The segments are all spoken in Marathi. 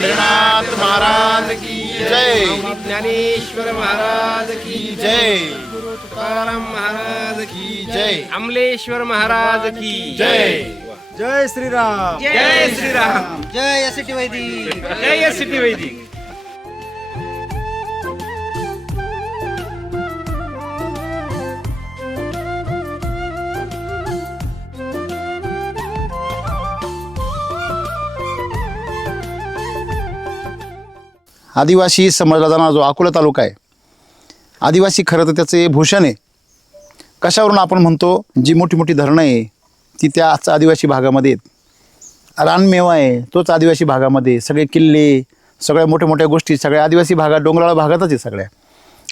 पंढरीनाथ महाराज की जय, ज्ञानेश्वर महाराज की जय, गुरु तुकाराम महाराज की जय, अमलेश्वर महाराज की जय. जय श्रीराम. जय श्रीराम. जय सिटी वैदिक. जय सिटी वैदिक. आदिवासी समजला जाणारा जो अकोला तालुका आहे, आदिवासी खरं तर त्याचे भूषण आहे. कशावरून आपण म्हणतो, जी मोठी मोठी धरणं आहे ती त्याच आदिवासी भागामध्ये आहेत. रानमेवा आहे तोच आदिवासी भागामध्ये, सगळे किल्ले, सगळ्या मोठ्या मोठ्या गोष्टी सगळ्या आदिवासी भागात, डोंगराळ भागातच आहे सगळ्या.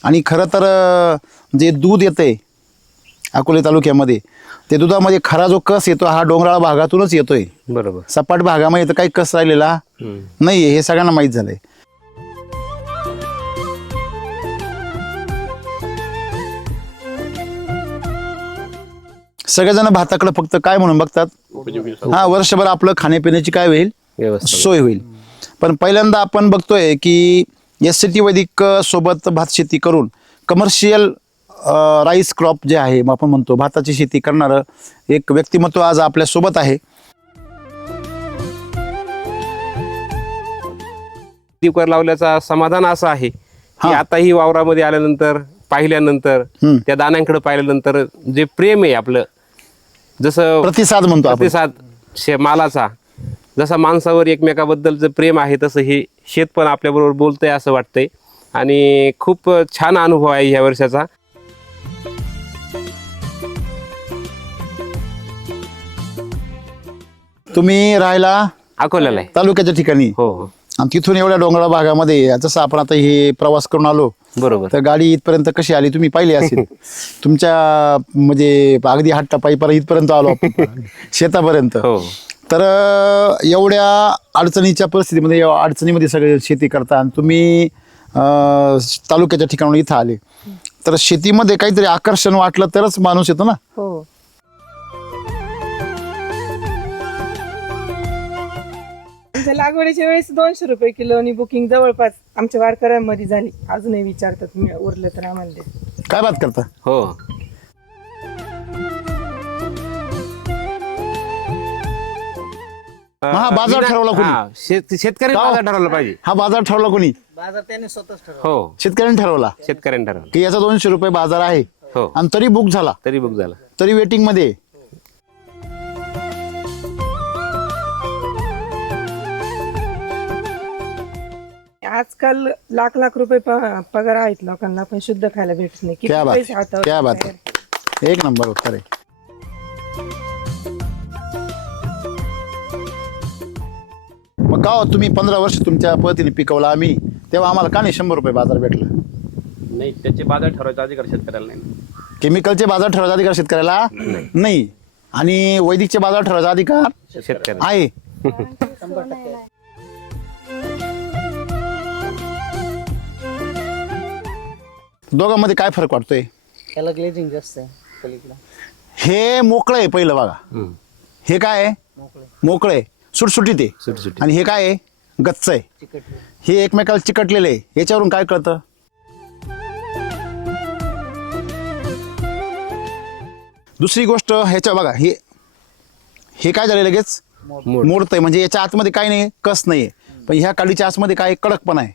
आणि खरं तर जे दूध येतं आहे अकोले तालुक्यामध्ये, ते दुधामध्ये खरा जो कस येतो हा डोंगराळ भागातूनच येतो आहे. बरोबर. सपाट भागामध्ये तर काही कस राहिलेला नाही आहे, हे सगळ्यांना माहीत झालं आहे. सगळेजण भाताकडे फक्त काय म्हणून बघतात, हा वर्षभर आपलं खाण्यापिण्याची काय होईल, सोय होईल. पण पहिल्यांदा आपण बघतोय की SCT वैदिक सोबत भात शेती करून कमर्शियल राईस क्रॉप जे आहे, मग आपण म्हणतो भाताची शेती करणारं एक व्यक्तिमत्व आज आपल्या सोबत आहे. दीपकर लावल्याचा समाधान असं आहे की आता ही वावरामध्ये आल्यानंतर, पाहिल्यानंतर, त्या दाण्यांकडे पाहिल्यानंतर जे प्रेम आहे आपलं, जसं प्रतिसाद म्हणतो आपण. प्रतिसाद मालाचा, जसा माणसावर एकमेकाबद्दलचं प्रेम आहे तसं हे शेत पण आपल्याबरोबर बोलतंय असं वाटतंय. आणि खूप छान अनुभव आहे ह्या वर्षाचा. तुम्ही राहायला अकोल्याला आहे. तालुक्याच्या ठिकाणी, हो हो आणि तिथून एवढ्या डोंगराळ भागामध्ये जसं आपण आता हे प्रवास करून आलो, बरोबर. तर गाडी इथपर्यंत कशी आली तुम्ही पाहिली असेल. तुमच्या म्हणजे अगदी हट्टापायीपर्यंत इथपर्यंत आलो आपण शेतापर्यंत. हो. तर एवढ्या अडचणीच्या परिस्थितीमध्ये, एवढ्या अडचणीमध्ये सगळे शेती करता आणि तुम्ही तालुक्याच्या ठिकाणून इथं आले, तर शेतीमध्ये काहीतरी आकर्षण वाटलं तरच माणूस येतो ना. हो. आमच्या लागवडीच्या वेळेस 200 रुपये किलो आणि बुकिंग जवळपास आमच्या वारकऱ्यांमध्ये झाली. अजूनही विचारतात, मी उरलं तर आम्हाला दे. काय बात करता. हो. हा बाजार ठरवला कोणी, हा, शेतकरी बाजार ठरवला पाहिजे. हा बाजार ठरवला कोणी, बाजार त्याने स्वतःच ठरवला. हो, शेतकऱ्यांनी ठरवला शेतकऱ्यांनी ठरवलं. की याचा 200 रुपये बाजार आहे. हो, आणि तरी बुक झाला, तरी बुक झाला. तरी वेटिंग मध्ये आहे. आजकाल लाख लाख रुपये पगार आहेत लोकांना, पण शुद्ध खायला भेटत नाही. किती क्या बात, पैसे हातावर क्या बात बाहेर. आहे. एक नंबर उत्तर आहे. मग का हो, तुम्ही 15 वर्ष तुमच्या पद्धतीने पिकवला आम्ही, तेव्हा आम्हाला का नाही 100 रुपये बाजार भेटला. नाही, त्याचे बाजार ठरवायचा अधिकार शेतकऱ्याला नाही. केमिकलचे बाजार ठरवायचा अधिकार शेतकऱ्याला नाही, आणि वैदिकचे बाजार ठरवायचा अधिकार शेतकरी आहे. दोघांमध्ये काय फरक वाटतोय. त्याला ग्लेजिंग जास्त आहे पलीकडे. हे मोकळं आहे पहिलं बघा, हे काय आहे, मोकळं आहे, सुटसुटीत आहे. सुटसुटीत. आणि हे काय आहे, गच्च आहे. चिकटली. हे एकमेकाला चिकटलेलं आहे. याच्यावरून काय कळतं, दुसरी गोष्ट ह्याच्या बघा, हे काय झालं लगेच मोडतंय, म्हणजे याच्या आतमध्ये काय नाही, कस नाहीये. पण ह्या काडीच्या आतमध्ये काय कडकपणा आहे.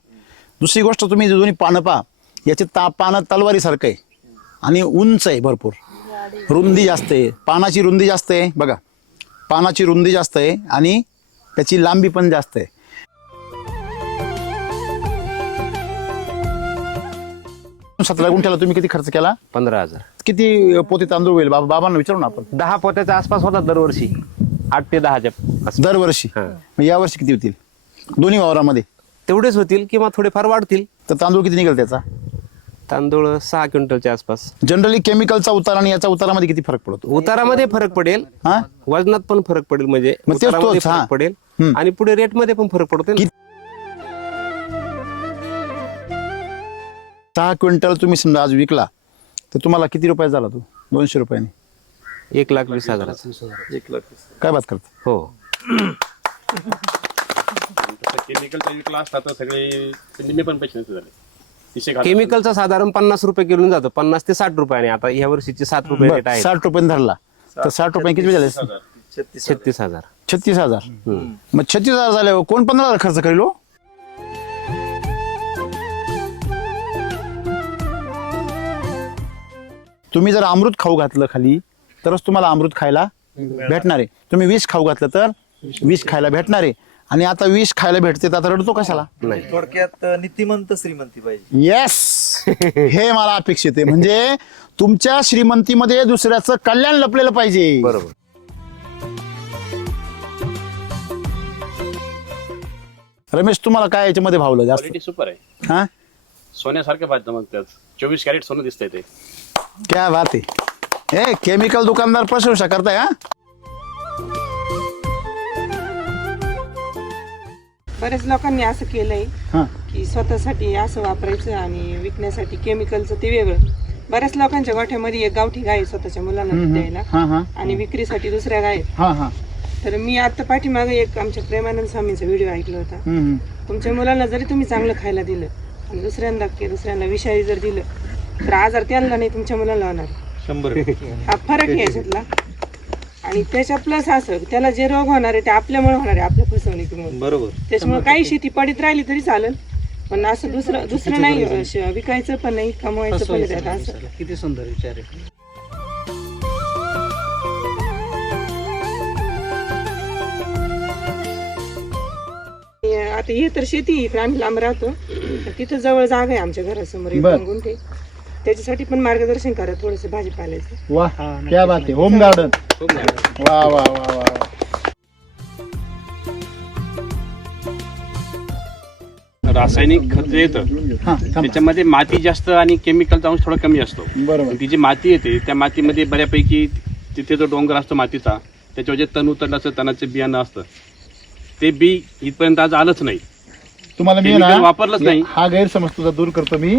दुसरी गोष्ट तुम्ही दोन्ही पानं पहा, याचे पानं तलवारीसारखं आहे आणि उंच आहे, भरपूर रुंदी जास्त आहे. पानाची रुंदी जास्त आहे बघा, पानाची रुंदी जास्त आहे आणि त्याची लांबी पण जास्त आहे. सतरा गुंठ्याला तुम्ही किती खर्च केला. 15,000. किती पोते तांदूळ होईल बाबांना विचारू ना आपण. 10 पोत्याच्या आसपास होतात दरवर्षी, 8 ते 10च्या आसपास. दरवर्षी. हा. मग यावर्षी किती होतील दोन्ही वावरामध्ये. तेवढेच होतील किंवा थोडेफार वाढतील. तर तांदूळ किती निघेल त्याचा. तांदूळ 6 क्विंटलच्या आसपास. जनरली केमिकलचा उतारा आणि याचा उतारामध्ये किती फरक पडतो. उतारामध्ये फरक पडेल, हा वजनात पण फरक पडेल, म्हणजे मग तेच उतारामध्ये तोच, हा. फरक पडेल हम्म. आणि पुढे रेट मध्ये पण फरक पडतो. 6 क्विंटल तुम्ही समजा आज विकला तर तुम्हाला किती रुपये झाला तो. 200 रुपयाने. 1,20,000. काय बात करता. हो. केमिकलचा विकला असता तर सगळे निम्मे पण पैसे नसते झाले. 300 घाला. केमिकलचा साधारण 50 रुपये किलो जातो, 50 ते 60 रुपयाने. आता ह्या वर्षीचे 7 रुपये रेट आहे. 60 रुपये धरला तर 60 रुपये किती झाले? 36,000. 36,000. मग 36,000 झाले, कोण 15,000 खर्च करेल हो? तुम्ही जर अमृत खाऊ घातलं खाली तरच तुम्हाला अमृत खायला भेटणार आहे. तुम्ही विष खाऊ घातलं तर विष खायला भेटणार आहे. आणि आता विष खायला भेटते तर आता रडतो कशाला? थोडक्यात नीतिमंत श्रीमंती पाहिजे. येस, हे मला अपेक्षित आहे. म्हणजे तुमच्या श्रीमंतीमध्ये दुसऱ्याचं कल्याण लपलेलं पाहिजे. बरोबर. रमेश, तुम्हाला काय याच्यामध्ये भावलं जास्त? क्वालिटी सुपर आहे. हा, सोन्यासारखं पाहिजे मग त्यात 24 कॅरेट सोनं दिसतंय ते. क्या बात आहे. हे केमिकल दुकानदार प्रशंसा करताय. हा, बरेच लोकांनी असं केलंय हा, की स्वतःसाठी असं वापरायचं आणि विकण्यासाठी केमिकलचं ते वेगळं. बऱ्याच लोकांच्या गोठ्यामध्ये एक गावठी गाय आहे स्वतःच्या मुलांना दूध द्यायला हा, हा, आणि विक्रीसाठी दुसऱ्या गाय आहेत. हा, हा. तर मी आता पाठीमागे एक आमच्या प्रेमानंद स्वामींचा व्हिडिओ ऐकला होता. हम्म. तुमच्या मुलांना जरी तुम्ही चांगलं खायला दिलं आणि दुसऱ्यांना विषारी जर दिलं तर आजार त्यांना नाही, तुमच्या मुलांना होणार. 100%. हा फरक आहे याच्यातला. आणि त्याच्या प्लस असं त्याला जे रोग होणार आहे ते आपल्यामुळे होणार आहे, आपल्या फसवणुकीमुळे. बरोबर. त्याच्यामुळे काही शेती पडीत राहिली तरी चालेल, पण असं दुसरं नाही, विकायचं पण नाही, कमवायचं पण नाही. आता असं किती सुंदर विचार आहे. आता हे तर शेती इकडे आम्ही लांब राहतो, तर तिथं जवळ जागा आहे आमच्या घरासमोर 1-2 गुंठे. त्याच्यासाठी पण मार्गदर्शन करा थोडंसं भाजीपाल्याचं. वा, क्या बात आहे. Home garden. वा वा वा वा. रासायनिक खत जे येतं हा, थांबा. त्याच्यामध्ये माती जास्त आणि केमिकलचा अंश थोडा कमी असतो. बरोबर. पण ती जी माती येते त्या मातीमध्ये बऱ्यापैकी तिथे जो डोंगर असतो मातीचा, त्याच्यावर जे तण उतरलं असतं, तणाचं बियाणं असतं, ते बी इथपर्यंत आज आलंच नाही. तुम्हाला मी Chemical ना वापरलंच नाही. हा गैरसमज तुझा दूर करतो मी.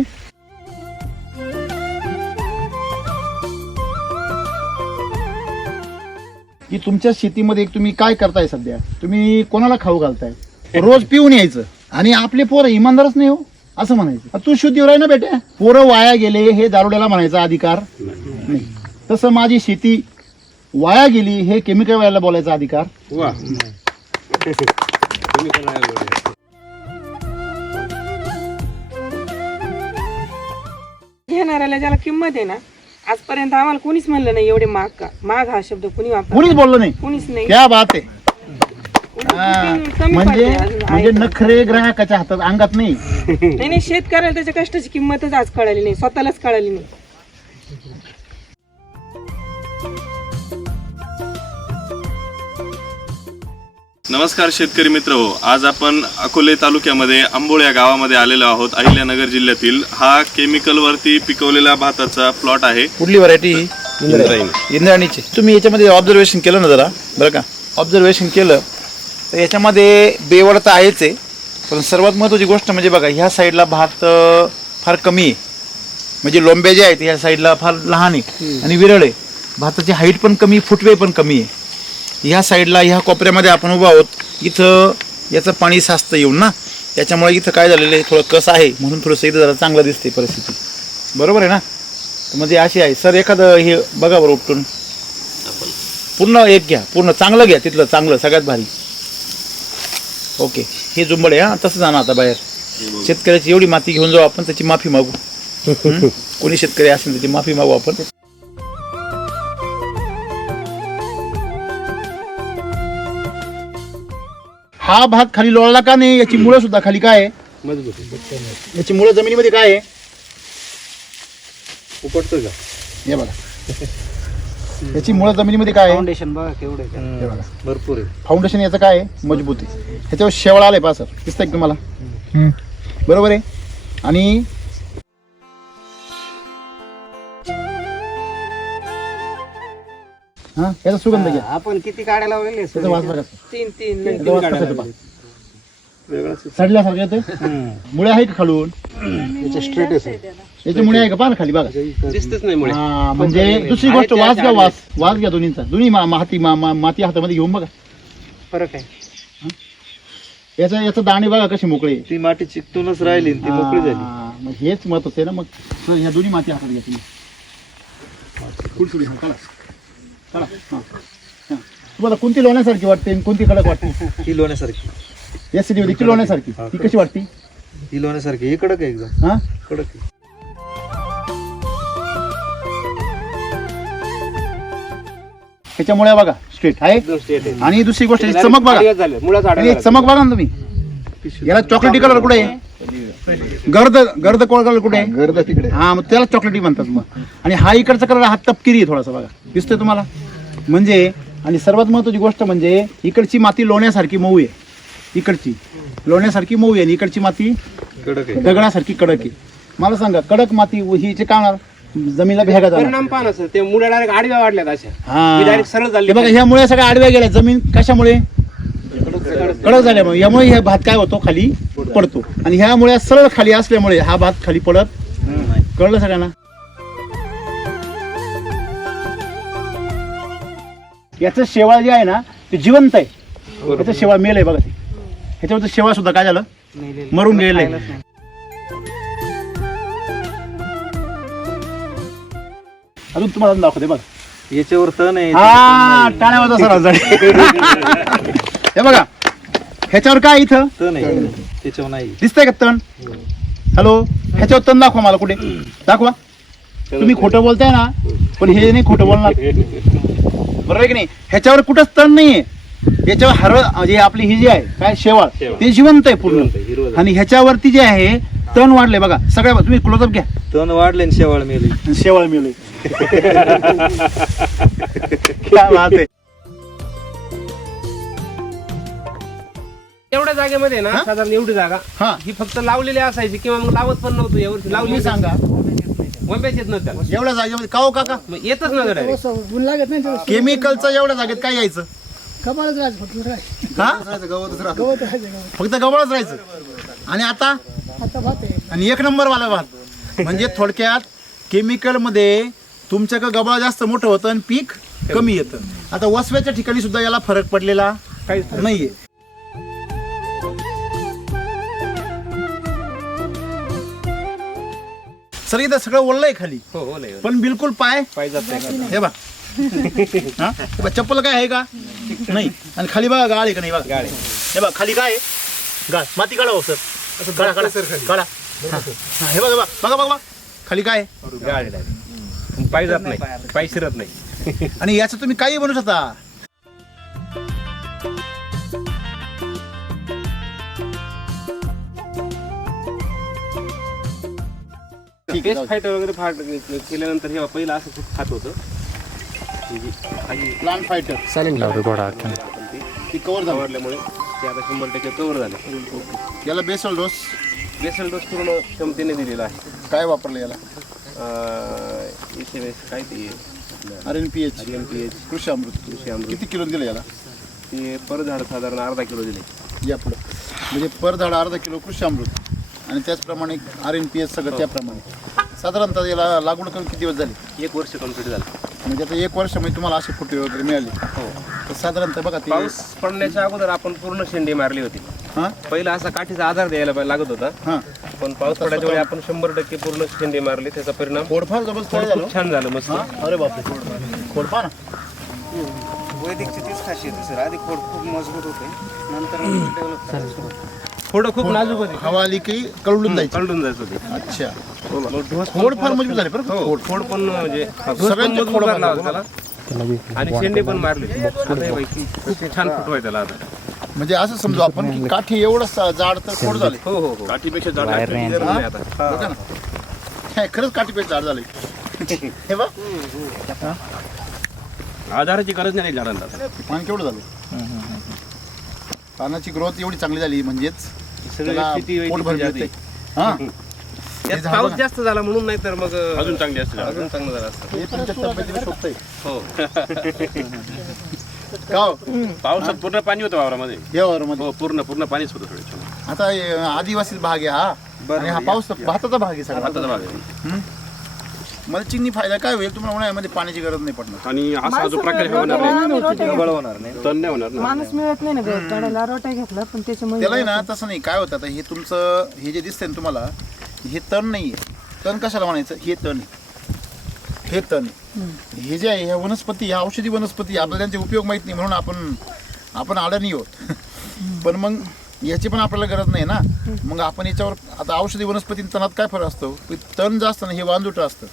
की तुमच्या शेतीमध्ये एक तुम्ही काय करताय सध्या, तुम्ही कोणाला खाऊ घालताय? रोज पिऊन यायचं आणि आपले पोरं इमानदारच नाही हो असं म्हणायचं. तू शुद्धीवर आहे ना बेट्या, पोरं वाया गेले हे दारुड्याला म्हणायचा अधिकार नाही. तसं माझी शेती वाया गेली हे केमिकल वाल्याला बोलायचा अधिकार. वा. घेणाऱ्याला ज्याला किंमत आहे ना, आजपर्यंत आम्हाला कोणीच म्हणलं नाही एवढे महाग का. महाग हा शब्द कोणी वापर कोणीच बोललं नाही. कोणीच नाही. क्या बात आहे. कमी म्हणजे पडते अजून म्हणजे आहे. नखरे ग्राहकाच्या हातात अंगात नाही. नाही शेतकऱ्याला त्याच्या कष्टाची किंमतच आज कळाली नाही, स्वतःलाच कळाली नाही. नमस्कार शेतकरी मित्र हो, आज आपण अकोले तालुक्यामध्ये आंबोळ या गावामध्ये आलेलो आहोत. अहिल्यानगर जिल्ह्यातील हा केमिकलवरती पिकवलेला भाताचा प्लॉट आहे. कुठली व्हरायटी? इंद्रायणीची. तुम्ही याच्यामध्ये ऑब्झर्वेशन केलं ना जरा, बरं का, ऑब्झर्वेशन केलं तर याच्यामध्ये बेवड तर आहेच आहे, पण सर्वात महत्त्वाची गोष्ट म्हणजे बघा, ह्या साईडला भात फार कमी आहे. म्हणजे लोंब्या जे आहेत ह्या साईडला फार लहान आहे आणि विरळ आहे. भाताची हाईट पण कमी, फुटवे पण कमी आहे. ह्या साईडला ह्या कोपऱ्यामध्ये आपण उभा आहोत, इथं याचं पाणी साचतं येऊन ना, त्याच्यामुळे इथं काय झालेलं आहे, थोडं कस आहे म्हणून थोडंसं इथं जरा चांगलं दिसते परिस्थिती. बरोबर आहे ना? म्हणजे अशी आहे. सर एखादं हे बघा बरं उपटून, पूर्ण एक घ्या, पूर्ण चांगलं घ्या, तिथलं चांगलं सगळ्यात भारी. ओके, हे जुंबड आहे. हा, तसं जाणं आता बाहेर. शेतकऱ्याची एवढी माती घेऊन जाऊ आपण, त्याची माफी मागू. कोणी शेतकरी असेल त्याची माफी मागू आपण. हा भात खाली लोळला का नाही? याची मुळं सुद्धा खाली काय आहे? याची मुळं जमिनीमध्ये काय आहे? उपटतो का? हे बघा, याची मुळं जमिनीमध्ये काय आहे? फाउंडेशन बघा केवढे हे बघा, भरपूर आहे. फाउंडेशन याचं काय आहे? मजबूती. ह्याच्यावर शेवळा आलाय पहा सर, दिसतंय का तुम्हाला? बरोबर आहे. आणि हा, याचा सुगंध घ्या. आपण किती गाड्या लावलेले त्याचा वास बघा सर. 3 त्याचा वास कसा येतो पहा. सडल्यासारखं येतोय. मुळे आहे का खालून? याची मुळे आहे का? पहा ना खाली बघा. दिसतच नाही मुळे. हा, म्हणजे दुसरी गोष्ट, वास घ्या, वास घ्या दोन्हींचा. दोन्ही माती हातामध्ये घेऊन बघा. फरक आहे. याचं दाणे बघा कशी मोकळे ती माती चिकटूनच राहिली आणि ती मोकळी झाली. मग हेच महत्वाचं आहे ना. मग तर ह्या दोन्ही माती हातात घ्या तुम्ही. थोडी काढा काढा. हां हां. तुम्हाला कोणती लोण्यासारखी वाटते आणि कोणती कडक वाटते? ही लोण्यासारखी. या सिटीमध्ये ती लोण्यासारखी ती कशी वाटते? ही लोण्यासारखी. ही कडक आहे एकदम. हां कडक आहे. ह्याच्यामुळे बघा स्ट्रेट आहे. आणि दुसरी गोष्ट ही चमक बघा. आणि एक चमक बघा ना तुम्ही. याला चॉकलेटी कलर कुठे आहे? गर्द कलर कुठे आहे? गर्द तिकडे. हा मग त्याला चॉकलेटी म्हणतात मग. आणि हा इकडचा कलर हा तपकिरी आहे थोडासा बघा. दिसतोय तुम्हाला? म्हणजे आणि सर्वात महत्वाची गोष्ट म्हणजे इकडची माती लोण्यासारखी मऊ आहे. इकडची लोण्यासारखी मऊ आहे आणि इकडची माती कडक आहे. दगडासारखी कडक आहे. मला सांगा कडक माती हिचे काय होणार? जमिनीला भेगा जाणार. परिणाम पाहा ना सर, ते मुळे डायरेक्ट आडव्या वाढल्यात अशा. हा. ही direct सरळ झाली. हे बघा ह्यामुळे सगळ्या आडव्या गेल्या. जमीन कशामुळे? कडक झाल्यामुळे. यामुळे हे भात काय होतो? खाली पडतो. आणि ह्यामुळे सरळ खाली असल्यामुळे हा भात खाली पडत. कळलं सगळ्यांना? याचं शेवाळ जे आहे ना ते जिवंत आहे. याचं शेवाळ मेल आहे बघा ते. ह्याच्यावरचं शेवाळ सुद्धा काय झालं? मरून गेलंय. अजून तुम्हाला दाखवते बघ. याच्यावर तण आहे. हा टाळ्यावर सर. हे बघा ह्याच्यावर काय इथं तण आहे. त्याच्यावर नाही. दिसतंय का तण? हॅलो ह्याच्यावर तण दाखवा मला. कुठे दाखवा. तुम्ही खोटं बोलताय ना पण हे नाही खोटं बोलणार. बरोबर आहे की नाही? ह्याच्यावर कुठंच तण नाहीये. याच्यावर हरळ जे आपली ही जी आहे काय शेवाळ ते जिवंत आहे पूर्ण. आणि ह्याच्यावरती जे आहे तण वाढले बघा. सगळ्या तुम्ही क्लोजअप घ्या. तण वाढले आणि शेवाळ मेले. शेवाळ मिळले. क्या बात आहे. एवढ्या जागेमध्ये ना साधारण एवढी जागा हा ही फक्त लावलेली असायची किंवा मग लावत पण नव्हतं. यावर्षी लावली तुम्ही सांगा वंब्याच येत नव्हत्या. एवढ्या जागेमध्ये का हो काका? मग येतच नव्हतं direct. ऊन लागत नाही तेव्हा. केमिकलचं एवढ्या जागेत काय यायचं? कपाळच राहायचं फक्त काय. हा गवत राहायचं गवत. फक्त गवळच राहायचं. आणि आता आता भात आहे. आणि एक नंबर वाला भात. म्हणजे थोडक्यात केमिकल मध्ये तुमच्याकडे गबाळ जास्त मोठं होतं आणि पीक कमी येतं. आता वसव्याच्या ठिकाणी सुद्धा याला फरक पडलेला काहीच नाहीये. सर इथं सगळं ओललंय खाली हो हो लय पण बिलकुल पाय पाहिजे नाही. हे बा हा? हे बघ, चप्पल काय आहे का? नाही. आणि खाली बघा गाळ आहे का नाही बघा. गाळ आहे. हे बघ खाली काय आहे? गाळ. माती काढा हो सर. असं काढा काढा काढा. हा. हा, हे बघा बघा बघा खाली काय आहे? गाळ आहे direct. पाय जात नाही, पाय शिरत नाही. आणि याचं तुम्ही काही बनवू शकता. पेस्ट फायटर वगैरे फाट केल्यानंतर हे पहिलं असं खूप खात होतं. प्लांट फायटर ती कव्हर झालं. आवडल्यामुळे ते आता 100% कव्हर झालं. याला बेसल डोस बेसल डोस पूर्ण क्षमतेने दिलेला आहे. काय वापरलं याला? काय ते RNPH RNPH कृषी अमृत. किती किलो दिलं याला? ते पर झाड साधारण अर्धा किलो दिले. या पुढं म्हणजे पर झाड अर्धा किलो कृषी अमृत आणि त्याचप्रमाणे RNPH सगळं त्याप्रमाणे. साधारणतः याला लागवड करून किती दिवस झाले? 1 वर्ष कंप्लीट झालं. म्हणजे आता 1 वर्षामध्ये तुम्हाला असे फुटे वगैरे मिळाले. हो. तर साधारणतः बघा ते पाऊस पडण्याच्या अगोदर आपण पूर्ण शेंडी मारली होती. हां पहिला असा काठीचा आधार द्यायला लागत होता. हां पण पाऊस पडायच्या वेळी आपण 100% पूर्ण शेंडी मारली. त्याचा परिणाम खोडफार जबरदस्त तयार झालं. खूप छान झालं. मस्त. हां अरे बापरे खोडफार ना. वैदिकची तीच खासियत आहे सर. आधी खोड खूप मजबूत होते नंतर डेव्हलप करायचं. थोडं खूप नाजूक होती. हवा आली की कळून जायची. कळून जायचं होते. अच्छा खोड फार मजबूत झाले बरं. हो खोड पण म्हणजे सगळ्यांचे मजबूत खोड झाला होता त्याला. आणि शेंडे पण मारले. आता हे बाई, किती छान फुटवाय त्याला आता. म्हणजे असं समजू आपण की काठी एवढं जाड तर खोड झाले. हो हो हो. काठीपेक्षा जाड गरज नाही आता. बघा ना. हे खरंच काठीपेक्षा जाड झाले. हे बघ आधाराची गरज नाही झाडांना. पान केवढं झालं. पानाची ग्रोथ एवढी चांगली झाली म्हणजेच सगळी त्याला स्थिती वैदिक पोटभर जाती. मिळते. हां त्यात पाऊस जास्त झाला म्हणून नाही तर मग अजून चांगली असते झाडं. अजून चांगलं झालं असतं. हे तुमच्या तब्येतीला शोभतंय. हो. का हो? पावसात पूर्ण पाणी होतं वावरामध्ये. या वावरामध्ये हो पूर्ण पाणीच होतं थोडं. आता आदिवासी भाग आहे हा आणि हा पाऊस भाताचा भाग आहे सगळा. भाताचा भाग आहे. मल्चिंगनी फायदा काय होईल तुम्हाला उन्हाळ्यामध्ये पाण्याची गरज नाही पडणार. आणि असा जो प्रकार हे होणार नाही, बळ होणार नाही. तण नाही होणार ना. माणूस मिळत नाही ना गवत काढायला, रोटा घेतला पण त्याच्यामुळे त्याला आहे ना तसं नाही. काय होतं आता हे तुमचं हे जे दिसतंय ना तुम्हाला, हे तण नाही आहे. तण कशाला म्हणायचं, हे तण आहे, हे तण आहे. हे जे आहे ह्या वनस्पती, ह्या औषधी वनस्पती, आपल्याला त्यांचे उपयोग माहीत नाही म्हणून आपण अडाणी आहोत. पण मग याची पण आपल्याला गरज नाही ना. मग आपण याच्यावर आता औषधी वनस्पती तणात काय फरक असतो, तण जे असतं ना हे वांदुटं असतं,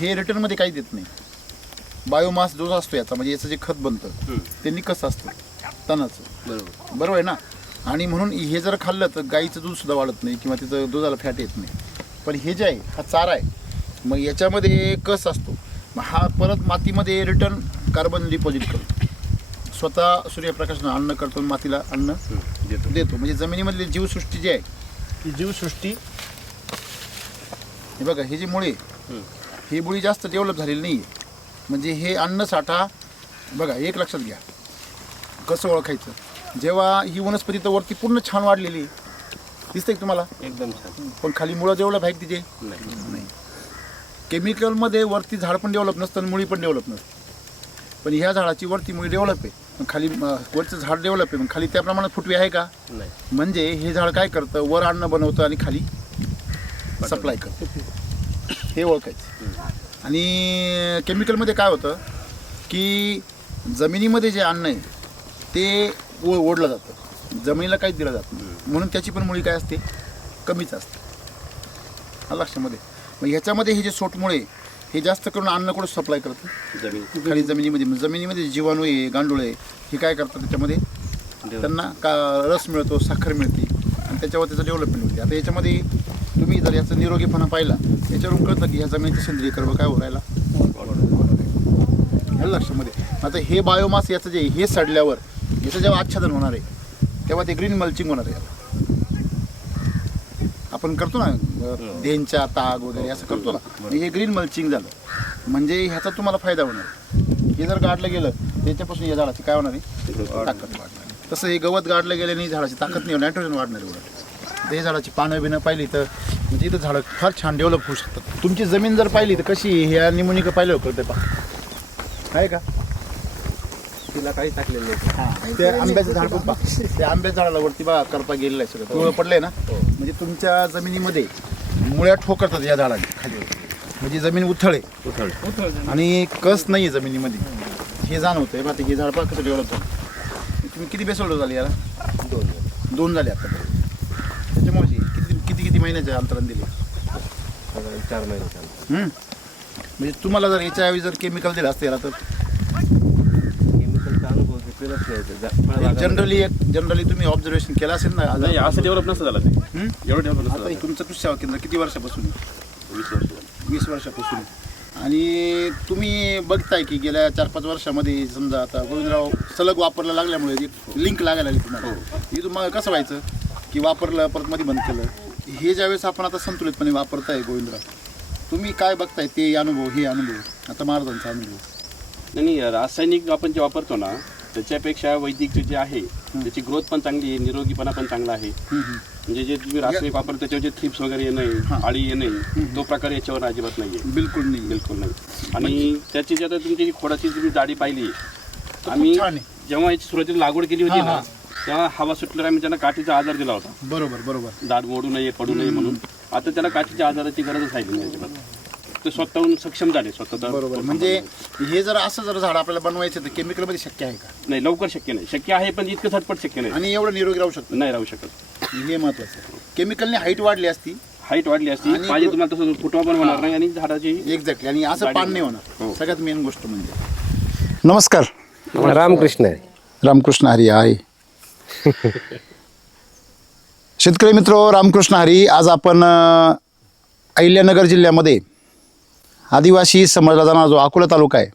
हे रिटर्नमध्ये काही देत नाही. बायोमास जो असतो याचा, म्हणजे याचं जे खत बनतं ते निकस असतं तणाचं, बरोबर आहे ना. आणि म्हणून हे जर खाल्लं तर गाईचं दूध सुद्धा वाढत नाही किंवा तिचं दुधाला फॅट येत नाही. पण हे जे आहे हा चारा आहे, मग याच्यामध्ये कस असतो, मग हा परत मातीमध्ये रिटर्न कार्बन डिपॉझिट करतो, स्वतः सूर्यप्रकाशानं अन्न करतो, मातीला अन्न देतो. म्हणजे जमिनीमधली जीवसृष्टी जी आहे ती जीवसृष्टी, हे बघा हे जी मुळे, ही मुळी जास्त डेव्हलप झालेली नाही आहे. म्हणजे हे अन्न साठा बघा, एक लक्षात घ्या कसं ओळखायचं. जेव्हा ही वनस्पती तर वरती पूर्ण छान वाढलेली आहे, दिसतंय तुम्हाला एकदम छान. पण खाली मुळं डेव्हलप आहे तिचे नाही. केमिकलमध्ये वरती झाड पण डेव्हलप नसतं आणि मुळी पण डेव्हलप नसतं. पण ह्या झाडाची वरती मुळी डेव्हलप आहे, पण खाली वरचं झाड डेव्हलप आहे, पण खाली त्या प्रमाणात फुटवे आहे का नाही. म्हणजे हे झाड काय करतं, वर अन्न बनवतं आणि खाली सप्लाय करतं, हे ओळखायचं. आणि केमिकलमध्ये काय होतं की जमिनीमध्ये जे अन्न आहे ते ओढलं जातं, जमिनीला काहीच दिलं जात नाही, म्हणून त्याची पण मुळी काय असते, कमीच असते. हा लक्षामध्ये. मग ह्याच्यामध्ये हे जे सोटमुळे हे जास्त करून अन्न कुठं सप्लाय करतं, खाली जमिनीमध्ये. जमिनीमध्ये जीवाणू आहे, गांडूळ आहे, हे काय करतात त्याच्यामध्ये त्यांना का रस मिळतो, साखर मिळते आणि त्याच्यावर त्याचं डेव्हलपमेंट होते. आता याच्यामध्ये तुम्ही जर याचा निरोगीपणा पाहिला, याच्यावरून कळतं की ह्या जमिनीचं सेंद्रिय कर्म काय होरायला लक्षामध्ये. आता हे बायोमास याचं जे हे सडल्यावर याचं जेव्हा आच्छादन होणार आहे तेव्हा ते ग्रीन मल्चिंग होणार आहे. आपण करतो ना धेंच्या ताग वगैरे असं करतो ना, हे ग्रीन मल्चिंग झालं म्हणजे ह्याचा तुम्हाला फायदा होणार. हे जर गाडलं गेलं त्याच्यापासून या झाडाची काय होणार आहे, ताकद वाढणार. तसं हे गवत गाडलं गेल्याने झाडाची ताकद नाही, नायट्रोजन वाढणार एवढं. हे झाडाची पानं बिनं पाहिली तर म्हणजे इथं झाडं फार छान डेव्हलप होऊ शकतात. तुमची जमीन जर पाहिली तर कशी, ह्या निमोनिका पाहिलं कळते पा आहे का, तिला काही टाकलेलं नाही. हां ते आंब्याचं झाड पण पहा, त्या आंब्याच्या झाडाला वरती बा करपा गेलेला आहे सगळं, पिवळं पडलंय ना. म्हणजे तुमच्या जमिनीमध्ये मुळ्या ठोकरतात या झाडाने खाली, म्हणजे जमीन उथळ आहे आणि कस नाही आहे जमिनीमध्ये, हे जाणवतं. बा हे झाड पहा कसं डेव्हलप झालं. तुम्ही किती बेसोल्ड झाले याला, दोन झाले आता. त्याच्यामुळे किती महिन्याच्या अंतराने दिले, 4 महिने. म्हणजे तुम्हाला जर याच्या ऐवजी जर केमिकल दिलं असतं याला तर केमिकलचा अनुभव घेतलेलाच जनरली तुम्ही ऑब्झर्वेशन केलं असेल ना. नाही असं डेव्हलप नसतं झालं ते, एवढं डेव्हलप आता नसतं. हे तुमचं कृषी सेवा केंद्र किती वर्षापासून, 20 वर्ष. 20 वर्षापासून. आणि तुम्ही बघताय की गेल्या 4-5 वर्षामध्ये समजा आता गोविंदराव सलग वापरला लागल्यामुळे लिंक लागायला लागली तुम्हाला. हे तुम्हाला कसं व्हायचं की वापरलं परत मध्ये बंद केलं. हे ज्यावेळेस आपण आता संतुलितपणे वापरताय गोविंदराव, तुम्ही काय बघताय ते अनुभव, हे अनुभव आता महाराजांचा अनुभव. नाही रासायनिक आपण जे वापरतो ना त्याच्यापेक्षा वैदिक जे आहे त्याची ग्रोथ पण चांगली आहे, निरोगीपणा पण चांगला आहे. म्हणजे जे तुम्ही रासायनिक वापरतो त्याच्यावर जे थ्रिप्स वगैरे येणे, आळी येणे, तो प्रकार याच्यावर अजिबात नाही आहे, बिलकुल नाही. बिलकुल नाही. आणि त्याची जे आता तुमची खोडाची तुम्ही जाडी पाहिली, आम्ही छान आहे. जेव्हा याची सुरुवातीला लागवड केली होती ना तेव्हा हवा सुटल्यावर आम्ही त्यांना काठीचा आजार दिला होता, बरोबर. दाट मोडू नये, पडू नये म्हणून. आता त्याला काठीच्या आजाराची गरजच राहिली नाही अजिबात. ते स्वतःहून सक्षम झाले स्वतः. बरोबर. म्हणजे हे जर असं जर झाड आपल्याला बनवायचं तर केमिकलमध्ये शक्य आहे का, नाही लवकर शक्य नाही, शक्य आहे पण इतकं झटपट शक्य नाही, आणि एवढं निरोगी राहू शकतो नाही राहू शकत. हे महत्वाचं आहे. केमिकलने हाईट वाढली असती, हाईट वाढली असती पाहिजे तुम्हाला तसं फुटवा पण होणार नाही आणि झाडाची एक्झॅक्टली, आणि असं पान नाही होणार. सगळ्यात मेन गोष्ट म्हणजे. नमस्कार. रामकृष्ण आहे. रामकृष्ण हरी आहे. शेतकरी मित्र, रामकृष्ण हरी. आज आपण अहिल्यानगर जिल्ह्यामध्ये आदिवासी समजला जाणारा जो अकोला तालुका आहे,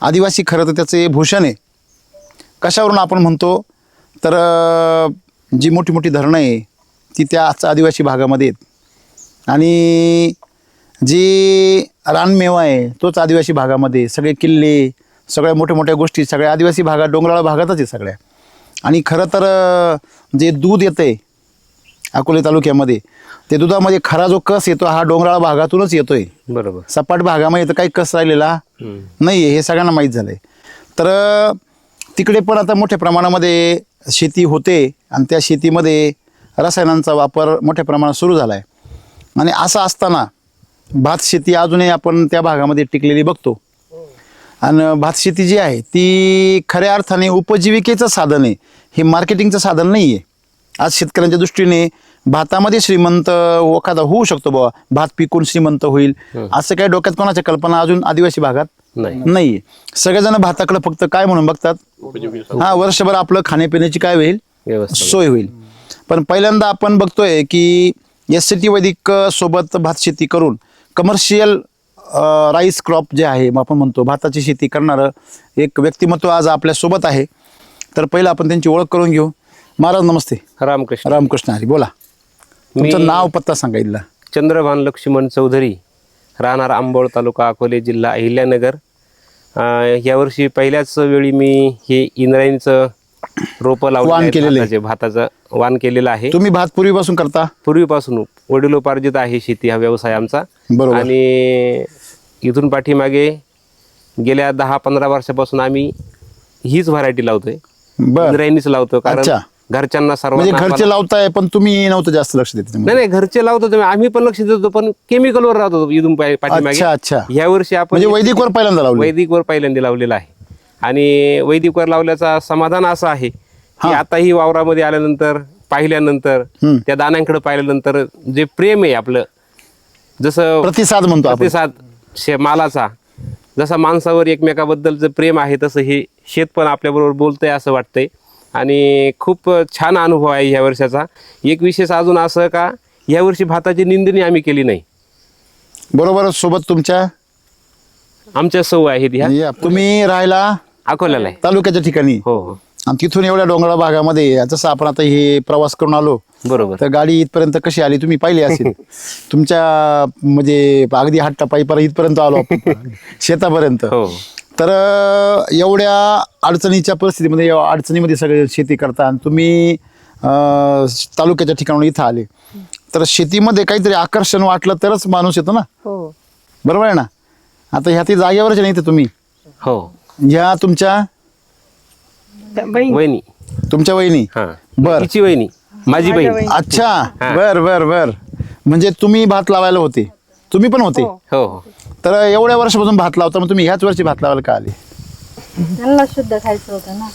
आदिवासी खरं तर त्याचे भूषण आहे. कशावरून आपण म्हणतो तर जी मोठी मोठी धरणं आहे ती त्याच आदिवासी भागामध्ये आहेत, आणि जी रानमेवा आहे तोच आदिवासी भागामध्ये, सगळे किल्ले, सगळ्या मोठ्या मोठ्या गोष्टी सगळ्या आदिवासी भागात, डोंगराळ भागातच आहे सगळ्या. आणि खरं तर जे दूध येतं आहे अकोले तालुक्यामध्ये, ते दुधामध्ये खरा जो कस येतो हा डोंगराळ भागातूनच येतोय. बरोबर. सपाट भागामध्ये तर काही कस राहिलेला नाही आहे, हे सगळ्यांना माहीत झालंय. तर तिकडे पण आता मोठ्या प्रमाणामध्ये शेती होते आणि त्या शेतीमध्ये रसायनांचा वापर मोठ्या प्रमाणात सुरू झाला आहे. आणि असं असताना भात शेती अजूनही आपण त्या भागामध्ये टिकलेली बघतो. आणि भात शेती जी आहे ती खऱ्या अर्थाने उपजीविकेचं साधन आहे, हे मार्केटिंगचं साधन नाही आहे. आज शेतकऱ्यांच्या दृष्टीने भातामध्ये श्रीमंत एखादा होऊ शकतो बाबा, भात पिकून श्रीमंत होईल असं काही डोक्यात कोणाच्या कल्पना अजून आदिवासी भागात नाहीये. सगळेजण भाताकडे फक्त काय म्हणून बघतात, हा वर्षभर आपलं खाण्यापिण्याची काय होईल, सोय होईल. पण पहिल्यांदा आपण बघतोय की SCT वैदिक सोबत भात शेती करून कमर्शियल राईस क्रॉप जे आहे आपण म्हणतो भाताची शेती करणारं एक व्यक्तिमत्व आज आपल्या सोबत आहे. तर पहिलं आपण त्यांची ओळख करून घेऊ. महाराज नमस्ते. रामकृष्ण. रामकृष्ण हरी. बोला, तुमचं नाव पत्ता सांगायला. चंद्रभान लक्ष्मण चौधरी, राहणार आंबोळ तालुका अकोले जिल्हा अहिल्यानगर. यावर्षी पहिल्याच वेळी मी हे इंद्रायणीचं रोपं वाण केलेलं आहे. भाताचं वाण केलेलं आहे. तुम्ही भात पूर्वीपासून करता? पूर्वीपासून वडिलोपार्जित आहे शेती, हा व्यवसाय आमचा. बरोबर. आणि इथून पाठीमागे गेल्या 10-15 वर्षापासून आम्ही हीच व्हरायटी लावतोय, बर, इंद्रायणीच लावतो. कारण अच्छा. घरच्यांना म्हणजे सर्वांना घरचे लावताय पण तुम्ही नव्हतं जास्त लक्ष देत? नाही, घरचे लावतो तुम्ही, आम्ही पण लक्ष देतो, पण केमिकलवर राहतो इथून पाठीमागे. अच्छा अच्छा. ह्या वर्षी आपण म्हणजे वैदिकवर पहिल्यांदा लावलं? वैदिकवर पहिल्यांदा लावलेला आहे. आणि वैदिकवर लावल्याचा समाधान असं आहे की आता ही वावरामध्ये आल्यानंतर पाहिल्यानंतर त्या दाण्यांकडे पाहिल्यानंतर जे प्रेम आहे आपलं, जसं प्रतिसाद म्हणतो आपण. प्रतिसाद मालाचा जसा माणसावर एकमेकाबद्दलचं प्रेम आहे तसं हे शेत पण आपल्याबरोबर बोलतंय असं वाटतंय. आणि खूप छान अनुभव आहे ह्या वर्षाचा. एक विशेष अजून असं का ह्या वर्षी भाताची निंदणी आम्ही केली नाही. बरोबर. सोबत तुमच्या आमच्या सौ आहेत ह्या. तुम्ही राहायला अकोल्याला आहे, तालुक्याच्या ठिकाणी? हो हो आणि तिथून एवढ्या डोंगराळ भागामध्ये जसं आपण आता हे प्रवास करून आलो, बरोबर. तर गाडी इथपर्यंत कशी आली तुम्ही पाहिली असेल. तुमच्या म्हणजे अगदी हट्टापायी परत इथपर्यंत आलो आपण, शेतापर्यंत. हो. तर एवढ्या अडचणीच्या परिस्थितीमध्ये, एवढ्या अडचणीमध्ये सगळे शेती करता आणि तुम्ही तालुक्याच्या ठिकाणाहून इथं आले, तर शेतीमध्ये काहीतरी आकर्षण वाटलं तरच माणूस येतो ना. हो. बरोबर आहे ना. आता ह्या ती जागेवरच नाही तर तुम्ही हो. ह्या तुमच्या वहिनी, तुमच्या वहिनी? हा. बर. तिची वहिनी, माझी बहीण. अच्छा. बर बर बर. म्हणजे तुम्ही भात लावायला होते, तुम्ही पण होते? हो हो. तर एवढ्या वर्षापासून भात लावता, मग तुम्ही ह्याच वर्षी भात लावायला का आले? त्यांना शुद्ध खायचं होतं ना,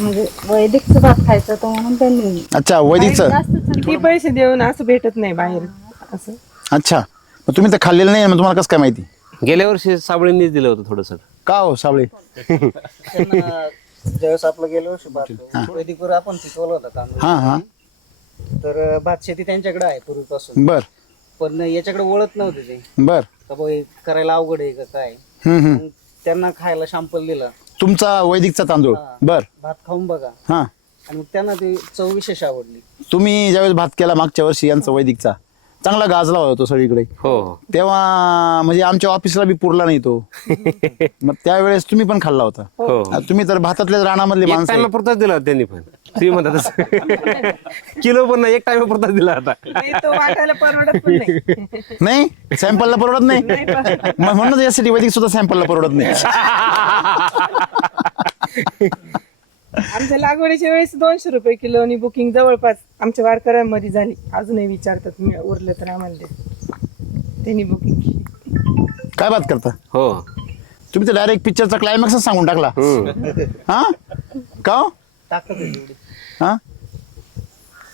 म्हणजे वैदिकचं भात खायचं होतं म्हणून त्यांनी. अच्छा, वैदिकचं. किती पैसे देऊन असं भेटत नाही बाहेर असं. अच्छा, मग तुम्ही तर खाल्लेलं नाही, मग तुम्हाला कसं काय माहिती? गेल्या वर्षी साबळींनीच दिलं होतं थोडस. का हो साबळे? ज्यावेळेस आपलं गेलो वर्षी भात वैदिकवर आपण पिकवलं होतं तांदूळ, हा हा. तर भात शेती त्यांच्याकडे आहे पूर्वीपासून, बर पण याच्याकडे वळत नव्हते ते, बर. का बाबा हे करायला अवघड आहे का काय. हम्म. मग त्यांना खायला शॅम्पल दिला, तुमचा वैदिकचा तांदूळ. बर. भात खाऊन बघा, हा. आणि मग त्यांना ती चव विशेष आवडली. तुम्ही ज्यावेळेस भात केला मागच्या वर्षी यांचा वैदिकचा, चांगला गाजला होता सगळीकडे. हो. तेव्हा म्हणजे आमच्या ऑफिसला बी पुरला नाही तो. मग त्यावेळेस तुम्ही पण खाल्ला होता. हो. तुम्ही तर भातातल्याच रानामधले एक माणसं आहे. टाइम पुरताच दिला होता त्यांनी पण. तुम्ही म्हणतात किलो पण नाही, एक टाइम पुरताच दिला होता. नाही, तो वाटायला परवडत पण नाही. नाही, सॅम्पलला परवडत नाही. मग म्हणूनच यासाठी वैदिक सुद्धा सॅम्पलला परवडत नाही. आमच्या लागवडीच्या वेळेस 200 रुपये किलो आणि बुकिंग जवळपास आमच्या वारकऱ्यांमध्ये झाली. अजूनही विचारतात, मी उरलं तर आम्हाला दे. त्यांनी बुकिंग केली. काय बात करता हो. तुम्ही तर डायरेक्ट पिक्चरचा क्लायमॅक्सच सांगून टाकला. हा का हो? हा,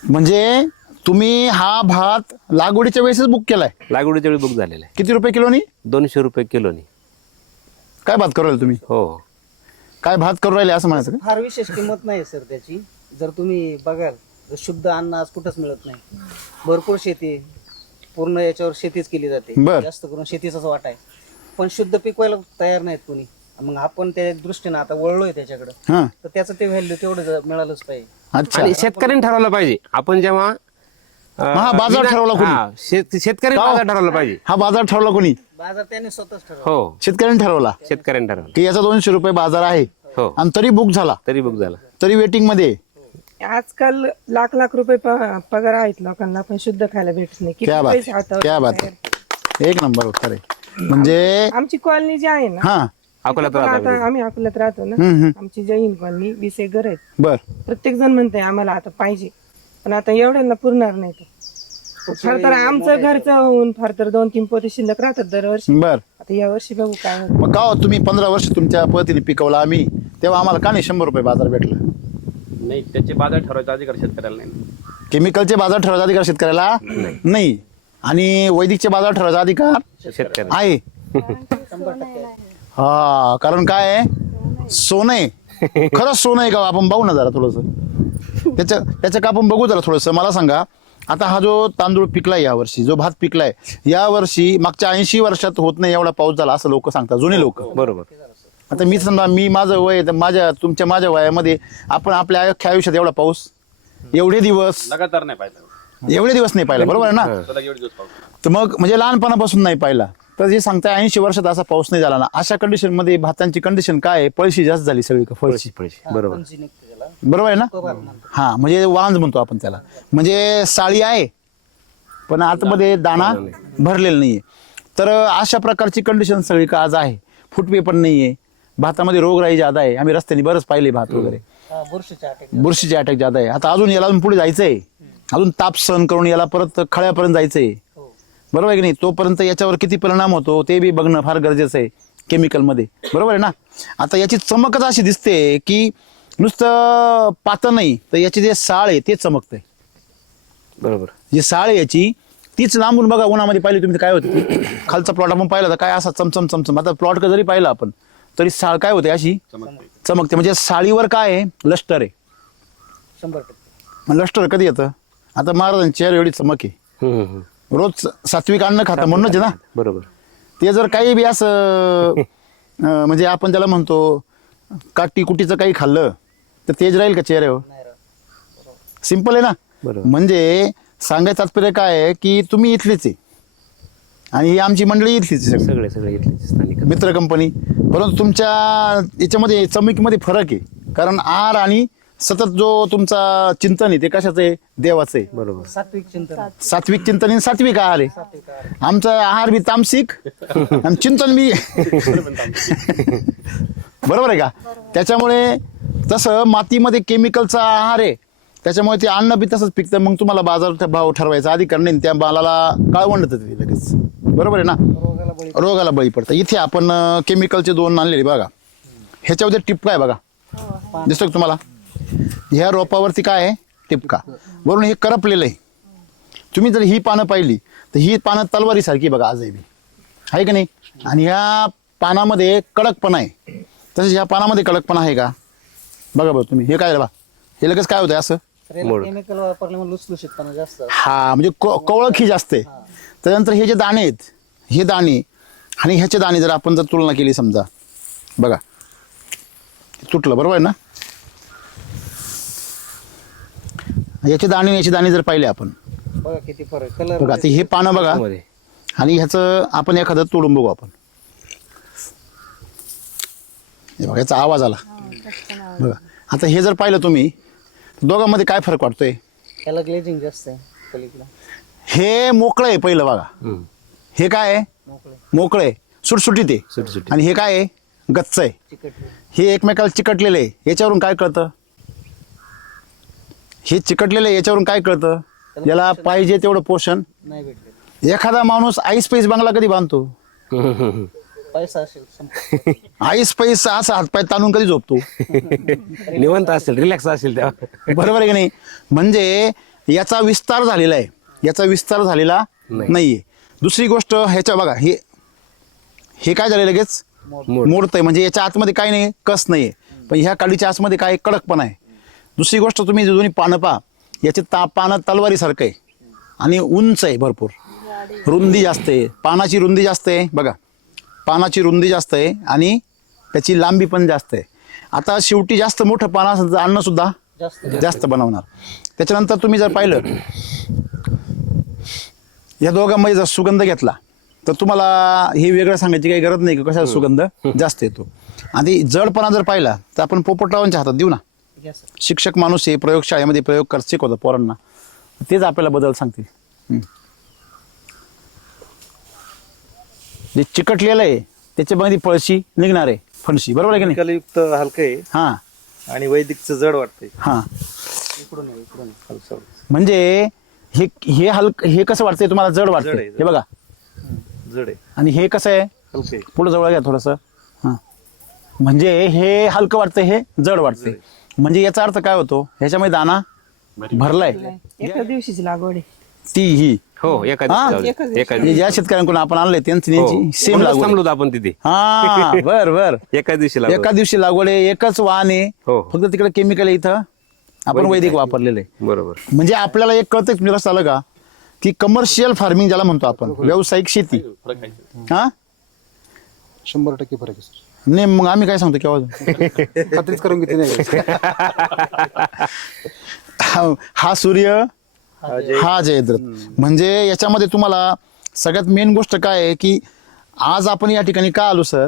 म्हणजे तुम्ही हा भात लागवडीच्या वेळेसच बुक केलाय? लागवडीच्या वेळी बुक झालेला आहे. किती रुपये किलोनी? 200 रुपये किलोनी. काय भात करू राहिले तुम्ही? हो. काय भात करू राहिले असं म्हणायचं का? फार विशेष किंमत नाही सर त्याची. जर तुम्ही बघाल तर शुद्ध अन्न आज कुठंच मिळत नाही. भरपूर शेती आहे, पूर्ण याच्यावर शेतीच केली जाते, बर. जास्त करून शेतीचाच वाटा आहे, पण शुद्ध पिकवायला तयार नाहीत कुणी. मग आपण त्या दृष्टीने आता वळलोय त्याच्याकडे, हा. तर त्याचं ते व्हॅल्यू तेवढं मिळालंच पाहिजे. अच्छा. आणि शेतकऱ्यांनी ठरवलं पाहिजे. आपण जेव्हा हा, बाजार ठरवला कोणी? शेतकरी बाजार ठरवला पाहिजे. हा बाजार ठरवला कोणी? बाजार त्यांनी स्वतःच ठरवला. हो, शेतकऱ्यांनी ठरवला शेतकऱ्यांनी ठरवलं. की याचा 200 रुपये बाजार आहे, हो, आणि तरी बुक झाला, तरी बुक झाला. तरी वेटिंग मध्ये. आजकाल लाख लाख रुपये पगार आहेत लोकांना, पण शुद्ध खायला भेटत नाही. किती क्या बात पैसे हातावर क्या बात बाहेर. एक नंबर उत्तर आहे. म्हणजे आमची कॉलनी जी आहे ना, हा अकोल्यात पण राहता आता आम्ही अकोल्यात राहतो ना, आमची जैन कॉलनी 20 एक घर आहेत. बर प्रत्येक जण म्हणते आम्हाला आता पाहिजे, पण आता एवढ्यांना पुरणार नाही ते. फार तर आमचं घरचं होऊन फार तर 2-3 पोते शिल्लक राहतात दरवर्षी. बर आता या वर्षी बघू काय होतं. मग का हो, तुम्ही 15 वर्ष तुमच्या पद्धतीने पिकवला आम्ही, तेव्हा आम्हाला का नाही 100 रुपये बाजार भेटला? नाही, त्याचे बाजार ठरवायचा अधिकार शेतकऱ्याला नाही. केमिकलचे बाजार ठरवायचा अधिकार शेतकऱ्याला नाही, आणि वैदिकचे बाजार ठरवायचा अधिकार शेतकरी आहे. हा, कारण काय आहे, सोनं आहे. खरंच सोनं आहे का? आपण बघू ना जरा थोडंसं त्याचं का आपण बघू जरा थोडंसं. मला सांगा, आता हा जो तांदूळ पिकलाय यावर्षी, जो भात पिकलाय यावर्षी, मागच्या 80 वर्षात होत नाही एवढा पाऊस झाला असं लोक सांगतात, जुने लोक. बरोबर. आता मी समजा, माझं वय आहे, तर माझ्या वयामध्ये आपण आपल्या अख्ख्या आयुष्यात एवढा पाऊस, एवढे दिवस लगातार नाही पाहिजे, नाही पाहिला. बरोबर आहे ना? सलग एवढे दिवस पाऊस. तर मग म्हणजे लहानपणापासून नाही पाहिला, तर जे सांगताय 80 वर्षात असा पाऊस नाही झाला ना, अशा कंडिशन मध्ये भातांची कंडिशन काय आहे? पळशी जास्त झाली सगळी, फळशी. बरोबर. बरोबर आहे ना? हा, म्हणजे वांज म्हणतो आपण त्याला, म्हणजे साळी आहे पण आतमध्ये दाणा भरलेला नाहीये. तर अशा प्रकारची कंडिशन सगळी का आज आहे. फुटवे पण नाहीये भातामध्ये, रोगराई ज्यादा आहे. आम्ही रस्त्याने बरंच पाहिले भात वगैरे, बुरशीचे अटॅक ज्यादा आहे. आता अजून याला पुढे जायचंय, अजून ताप सहन करून याला परत खळ्यापर्यंत जायचंय. बरोबर आहे की नाही? तोपर्यंत याच्यावर किती परिणाम होतो ते बी बघणं फार गरजेचं आहे केमिकलमध्ये. बरोबर आहे ना? आता याची चमकच अशी दिसते की नुसतं पातं नाही, तर याची जे साळ आहे ते चमकतंय. बरोबर. जी साळ आहे याची, तीच लांबून बघा उन्हामध्ये पाहिली तुम्ही, काय होते खालचा प्लॉट आपण पाहिला तर काय असा चमचम. आता प्लॉट का जरी पाहिला आपण तरी साळ काय होते, अशी चमकते. म्हणजे साळीवर काय आहे, लष्टर आहे. 100%. लष्टर कधी येतं? आता महाराजांची एवढी चमक आहे. रोज सात्विक अन्न खाता म्हणूनच आहे ना. बरोबर. ते जर काही बी असं म्हणजे आपण त्याला म्हणतो काटी कुटीचं काही खाल्लं तर तेज राहील का चेहऱ्यावर? सिंपल आहे ना. बरोबर. म्हणजे सांगायचं तात्पर्य काय आहे की तुम्ही इथलेच आहे आणि ही आमची मंडळी इथलीच आहे, सगळे इथले स्थानिक. मित्र कंपनी. परंतु तुमच्या याच्यामध्ये चमकीमध्ये फरक आहे, कारण आहार आणि सतत जो तुमचा चिंतन आहे ते कशाचं आहे? देवाचं आहे. बरोबर. सात्विक चिंतन. सात्विक चिंतन आणि सात्विक आहार आहे. आमचा आहार बी तामसिक आणि चिंतन बी बरोबर आहे का? त्याच्यामुळे तसं मातीमध्ये केमिकलचा आहार आहे, त्याच्यामुळे ते अन्न बी तसंच पिकतं. मग तुम्हाला बाजार भाव ठरवायचा अधिकार नाही, त्या मालाला काळवंड येतं ते लगेच. बरोबर आहे ना? रोगाला बळी पडतं. इथे आपण केमिकलचे 2 आणलेले बघा, ह्याच्यामध्ये टिपका आहे बघा, दिसतो का तुम्हाला? ह्या रोपावरती काय आहे? टिपका. वरून हे करपलेलं आहे. तुम्ही जर ही पानं पाहिली तर ही पानं तलवारीसारखी बघा आजही बी, आहे का नाही? आणि ह्या पानामध्ये कडकपणा आहे. तसेच ह्या पानामध्ये कडकपणा आहे का? बघा बघा तुम्ही, हे काय बा, हे लगेच काय होतंय असं? केमिकल वापरल्यामुळे लुसलुशीतपणा जास्त. हा, म्हणजे कवळखी जास्त आहे. त्यानंतर हे जे दाणे आहेत, हे दाणे आणि ह्याचे दाणे जर आपण जर तुलना केली समजा, बघा तुटलं. बरोबर आहे ना? याचे दाणे याचे दाणे जर पाहिले आपण, बघा किती फरक. कलर बघा ते हे पानं बघा, आणि ह्याचं आपण एखादं तोडून बघू आपण. हे बघा, याचा आवाज आला बघा. आता हे जर पाहिलं तुम्ही, दोघांमध्ये काय फरक वाटतोय? त्याला ग्लेजिंग जास्त आहे पलीकडे. हे मोकळं आहे पहिलं बघा, हे काय आहे? मोकळं आहे, सुटसुटीत आहे. आणि हे काय आहे? गच्च आहे. चिकटली. हे एकमेकाला चिकटलेलं आहे. याच्यावरून काय कळतं? हे चिकटलेलं आहे, याच्यावरून काय कळतं? याला पाहिजे तेवढं पोषण नाही भेटले. एखादा माणूस आईस पैस बंगला कधी बांधतो? पैसा असेल. आईस पैस असा हातपाय ताणून कधी झोपतो? निवांत असेल, रिलॅक्स असेल तेव्हा. बरोबर आहे की नाही? म्हणजे याचा विस्तार झालेला आहे, याचा विस्तार झालेला नाहीये. दुसरी गोष्ट ह्याच्या बघा, हे काय झालं लगेच मोडतंय. म्हणजे याच्या आतमध्ये काय नाही, कस नाहीये. पण ह्या काडीच्या आतमध्ये काय कडकपणा आहे. दुसरी गोष्ट तुम्ही दोन्ही पानं पहा, याचे पानं तलवारीसारखं आहे आणि उंच आहे, भरपूर रुंदी जास्त आहे. पानाची रुंदी जास्त आहे बघा, पानाची रुंदी जास्त आहे आणि त्याची लांबी पण जास्त आहे. आता शेवटी जास्त मोठं पान असेल तर अन्न सुद्धा जास्त बनवणार. त्याच्यानंतर तुम्ही जर पाहिलं, या दोघांमध्ये जर सुगंध घेतला तर तुम्हाला हे वेगळं सांगायची काही गरज नाही की कशाचा सुगंध जास्त येतो. आणि जडपणा जर पाहिला तर आपण पोपटरावांच्या हातात देऊ ना, घ्या सर. शिक्षक माणूस आहे, प्रयोगशाळेमध्ये प्रयोग कर शिकवतात पोरांना, तेच आपल्याला बदल सांगतील. जे चिकटलेलं आहे त्याच्यामध्ये पळशी निघणार आहे, फणशी, बरोबर आहे की नाही? केमिकलयुक्त हलकं आहे हां आणि वैदिकचं जड वाटतंय. हां. इकडून आहे, इकडून आहे. म्हणजे हे हे कसं वाटतंय तुम्हाला? जड वाटतंय. जड आहे, हे बघा. जड आहे, आणि हे कसं आहे? हलकं आहे. पुढे जवळ घ्या थोडंसं. हां. म्हणजे हे हलकं वाटतंय, हे जड वाटतंय. म्हणजे याचा अर्थ काय होतो? ह्याच्यामध्ये दाना भरलाय. एका दिवशीची लागवड आहे. ती ही हो एका हा? दिवशी एका दिवशी. एका म्हणजे ज्या शेतकऱ्यांकडून आपण आणलंय त्यांची हो. सेम म्हणूनच लागवड. थांबलो होतो आपण तिथे हा बर बर. एका दिवशी लागवड. एका दिवशी लागवड आहे, एकच वाहन आहे, हो. फक्त तिकडे केमिकल आहे, इथं आपण वैदिक वापरलेलं आहे. बरोबर. म्हणजे आपल्याला एक कळतं की रस आलं का, की कमर्शियल फार्मिंग ज्याला म्हणतो आपण, व्यावसायिक शेती. हा 100% फरक आहे सर. नाही मग आम्ही काय सांगतो केव्हा? खात्रीच करून घेतली नाही. हा सूर्य, हा जयद्रथ. म्हणजे याच्यामध्ये तुम्हाला सगळ्यात मेन गोष्ट काय आहे, की आज आपण या ठिकाणी का आलो सर?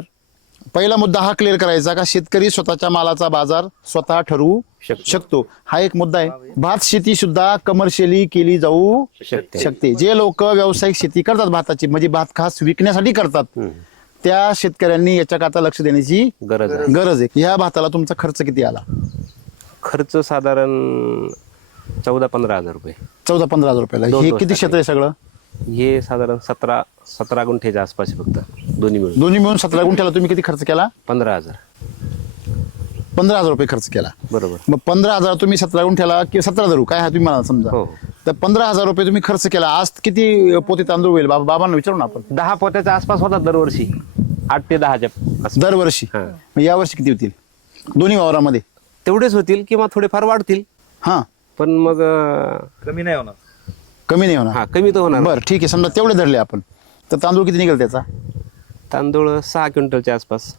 पहिला मुद्दा हा क्लिअर करायचा का शेतकरी स्वतःच्या मालाचा बाजार स्वतः ठरवू शकतो, हा एक मुद्दा आहे. भात शेती सुद्धा कमर्शियली केली जाऊ शकते. जे लोक व्यावसायिक शेती करतात भाताची, म्हणजे भात खास विकण्यासाठी करतात, त्या शेतकऱ्यांनी याच्याकरता लक्ष देण्याची गरज आहे. गरज आहे. ह्या भाताला तुमचा खर्च किती आला? खर्च साधारण 14-15 हजार रुपये. 14-15 हजार रुपयाला. दोन हे डोस किती क्षेत्र आहे सगळं? हे साधारण 17 गुंठेच्या आसपास आहे फक्त, दोन्ही मिळून. दोन्ही मिळून 17 गुंठ्याला तुम्ही किती खर्च केला? 15,000. 15,000 रुपये खर्च केला. बरोबर. मग 15,000 तुम्ही 17 गुंठ्याला किंवा 17 धरू काय हा तुम्ही मला समजा, हो. तर 15,000 रुपये तुम्ही खर्च केला. आज किती पोते तांदूळ होईल? बाबांना विचारू ना आपण. 10 पोत्याच्या आसपास होतात दरवर्षी, 8 ते 10च्या आसपास. दरवर्षी. हा. मग यावर्षी किती होतील दोन्ही वावरामध्ये? तेवढेच होतील किंवा थोडेफार वाढतील, हा पण मग कमी नाही होणार. कमी नाही होणार. हा कमी तर होणार. बरं ठीक आहे, समजा तेवढे धरले आपण, तर तांदूळ किती निघेल त्याचा? तांदूळ 6 क्विंटलच्या आसपास.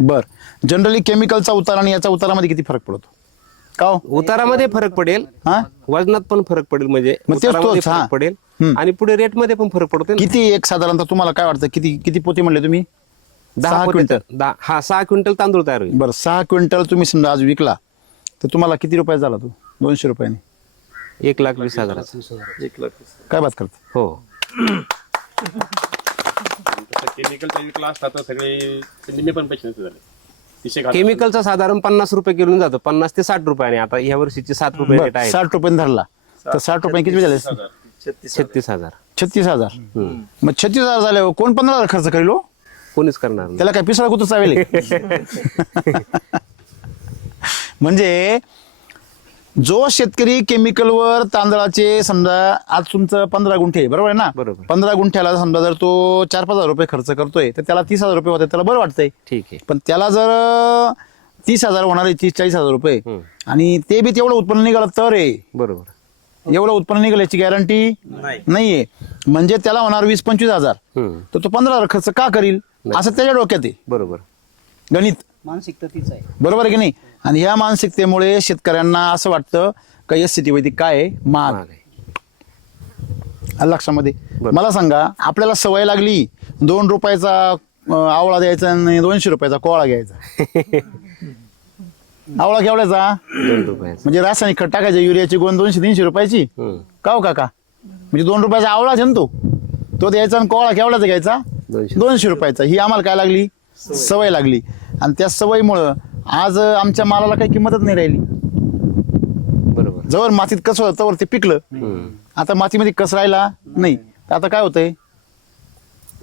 बरं. जनरली केमिकलचा उतारा आणि याचा उतारामध्ये किती फरक पडतो का हो? उतारामध्ये फरक पडेल, हा वजनात पण फरक पडेल, म्हणजे मग तेच उतारामध्ये तोच, हा. फरक पडेल हम्म. आणि पुढे रेट मध्ये पण फरक पडतो. किती एक साधारणतः तुम्हाला काय वाटतं किती किती पोते म्हणले तुम्ही? 10 क्विंटल. हा 6 क्विंटल तांदूळ तयार होईल. बरं 6 क्विंटल तुम्ही समजा आज विकला तर तुम्हाला किती रुपये झाला? तो 200 रुपयाने. 1,20,000. 1 लाख. काय बात करते? हो. केमिकलचा विकला असता तर सगळे निम्मे पण पैसे नसते झाले. 300 केमिकलचा साधारण 50 रुपये किलो जातो, 50 ते 60 रुपयाने. आता या वर्षीचे 7 रुपये रेट आहे. 60 रुपये धरला तर 60 रुपये किती झाले? 36,000. 36,000. मग 36,000 झाल्यावर कोण 15,000 खर्च करेल हो? कोणीच करणार नाही. त्याला काय पिसळा कुठं चावेल? म्हणजे जो शेतकरी केमिकलवर तांदळाचे समजा आज तुमचं 15 गुंठे आहे, बरोबर आहे ना? बरोबर. 15 गुंठ्याला समजा जर तो 4-5 हजार रुपये खर्च करतोय तर त्याला 30,000 रुपये होते, त्याला बरं वाटतंय. ठीक आहे. पण त्याला जर 30,000 होणार, 30-40,000 रुपये, हम्म. आणि ते बी तेवढं उत्पन्न निघालं तर आहे. बरोबर. एवढं उत्पन्न निघालं याची गॅरंटी नाहीये. म्हणजे त्याला होणार 20-25,000, हम्म. तर तो 15,000 खर्च का करील असं त्याच्या डोक्यात आहे बरोबर. गणित. मानसिकता तीच आहे. बरोबर आहे की नाही? आणि ह्या मानसिकतेमुळे शेतकऱ्यांना असं वाटतं का एस वैदिक काय आहे? महाग. महाग आहे. आलं लक्षामध्ये? बरोबर. मला सांगा, आपल्याला सवय लागली 2 रुपयाचा आवळा द्यायचा आणि 200 रुपयाचा कोळा घ्यायचा. आवळा केवढ्याचा? 2 रुपयाचं. म्हणजे रासायनिक खत टाकायचे, युरियाची गोण 200-300 रुपयाची. हम्म. का हो काका? म्हणजे 2 रुपयाचा आवळाच आहे ना तो द्यायचा, आणि कोळा केवढ्याचा घ्यायचा? 200 रुपयाचा. ही आम्हाला काय लागली? सवय लागली. आणि त्या सवयीमुळं आज आमच्या मालाला काही किंमतच नाही राहिली. बरोबर. जवळ मातीत कसं होतं तवर ते पिकलं. हम्म. आता मातीमध्ये कस राहिला नाही, तर आता काय होतंय?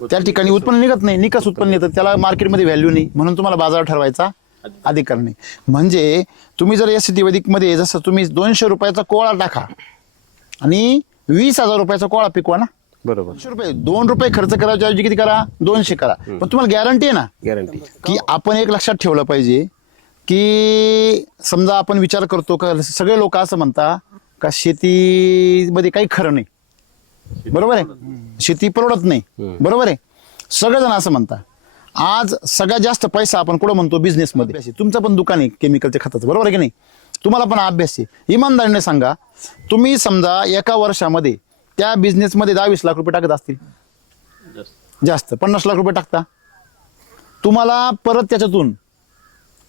त्या ठिकाणी उत्पन्न निघत नाही, निकस उत्पन्न येतं, त्याला मार्केटमध्ये व्हॅल्यू नाही, म्हणून तुम्हाला बाजार ठरवायचा अधिकार नाही. म्हणजे तुम्ही जर एस वैदिक मध्ये जसं तुम्ही 200 रुपयाचा कोळा टाका आणि 20,000 रुपयाचा कोळा पिकवा ना. बरोबर. 200 रुपये, 2 रुपये खर्च करायच्या ऐवजी किती करा? 200 करा. पण तुम्हाला गॅरंटी आहे ना गॅरंटी. की आपण एक लक्षात ठेवलं पाहिजे की समजा आपण विचार करतो का सगळे लोक असं म्हणता का शेतीमध्ये काही खरं नाही, बरोबर आहे? शेती परवडत नाही, बरोबर आहे? सगळेजण असं म्हणता. आज सगळ्यात जास्त पैसा आपण कुठं म्हणतो? बिझनेसमध्ये. तुमचं पण दुकान आहे केमिकलच्या खताचं, बरोबर आहे की नाही? तुम्हाला पण अभ्यास आहे. इमानदारीने सांगा, तुम्ही समजा एका वर्षामध्ये त्या बिझनेसमध्ये 10-20 लाख रुपये टाकत असतील, जास्त 50 लाख रुपये टाकता, तुम्हाला परत त्याच्यातून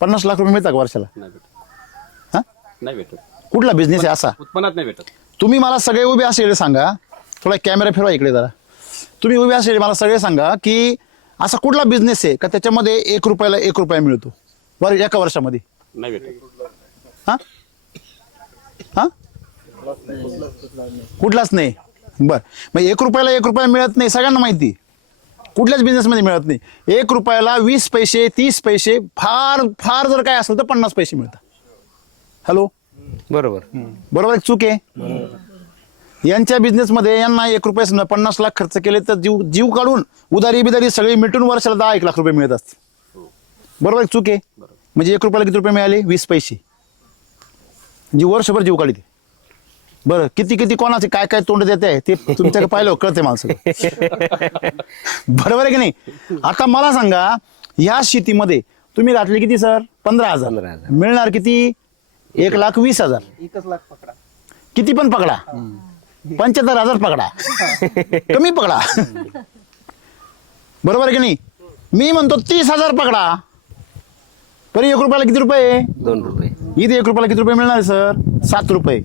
50 लाख रुपये मिळतात का वर्षाला? हा? नाही भेटत, कुठला बिझनेस आहे असा? उत्पन्नात नाही भेटत. तुम्ही मला सगळे उभे असलेले सांगा, थोडा कॅमेरा फिरवा इकडे जरा. तुम्ही उभे असलेले मला सगळे सांगा की असा कुठला बिझनेस आहे का त्याच्यामध्ये 1 रुपयाला 1 रुपया मिळतो बरं एका वर्षामध्ये? नाही भेटत. हा हा कुठलाच नाही. बर, मग 1 रुपयाला 1 रुपया मिळत नाही सगळ्यांना माहिती, कुठल्याच बिझनेसमध्ये मिळत नाही. 1 रुपयाला 20 पैसे 30 पैसे, फार फार जर काय असेल तर 50 पैसे मिळतात. हॅलो, बरोबर. बरोबर आहे, चूक आहे? यांच्या बिझनेसमध्ये यांना 1 रुपया समजा 50 लाख खर्च केले तर जीव जीव काढून उदारी बिदारी सगळी मिटून वर्षाला 10-1 लाख रुपये मिळत असतील. बरोबर आहे, चूक आहे? म्हणजे 1 रुपयाला किती रुपये मिळाले? 20 पैसे. जी वर्षभर जीव काढते. बरं, किती किती कोणाचे काय काय तोंड देते ते तुमच्याकडे पाहिलं कळते माणसं. बरोबर आहे की नाही? आता मला सांगा, ह्या शेतीमध्ये तुम्ही घातले किती सर? 15,000. 15,000. मिळणार किती? 1,20,000. 1 लाख पकडा. किती पण पकडा, 75,000 पकडा, कमी पकडा. बरोबर आहे की नाही? मी म्हणतो 30,000 पकडा. तरी 1 रुपयाला किती रुपये? 2 रुपये. इथे 1 रुपयाला किती रुपये मिळणार सर? 7 रुपये.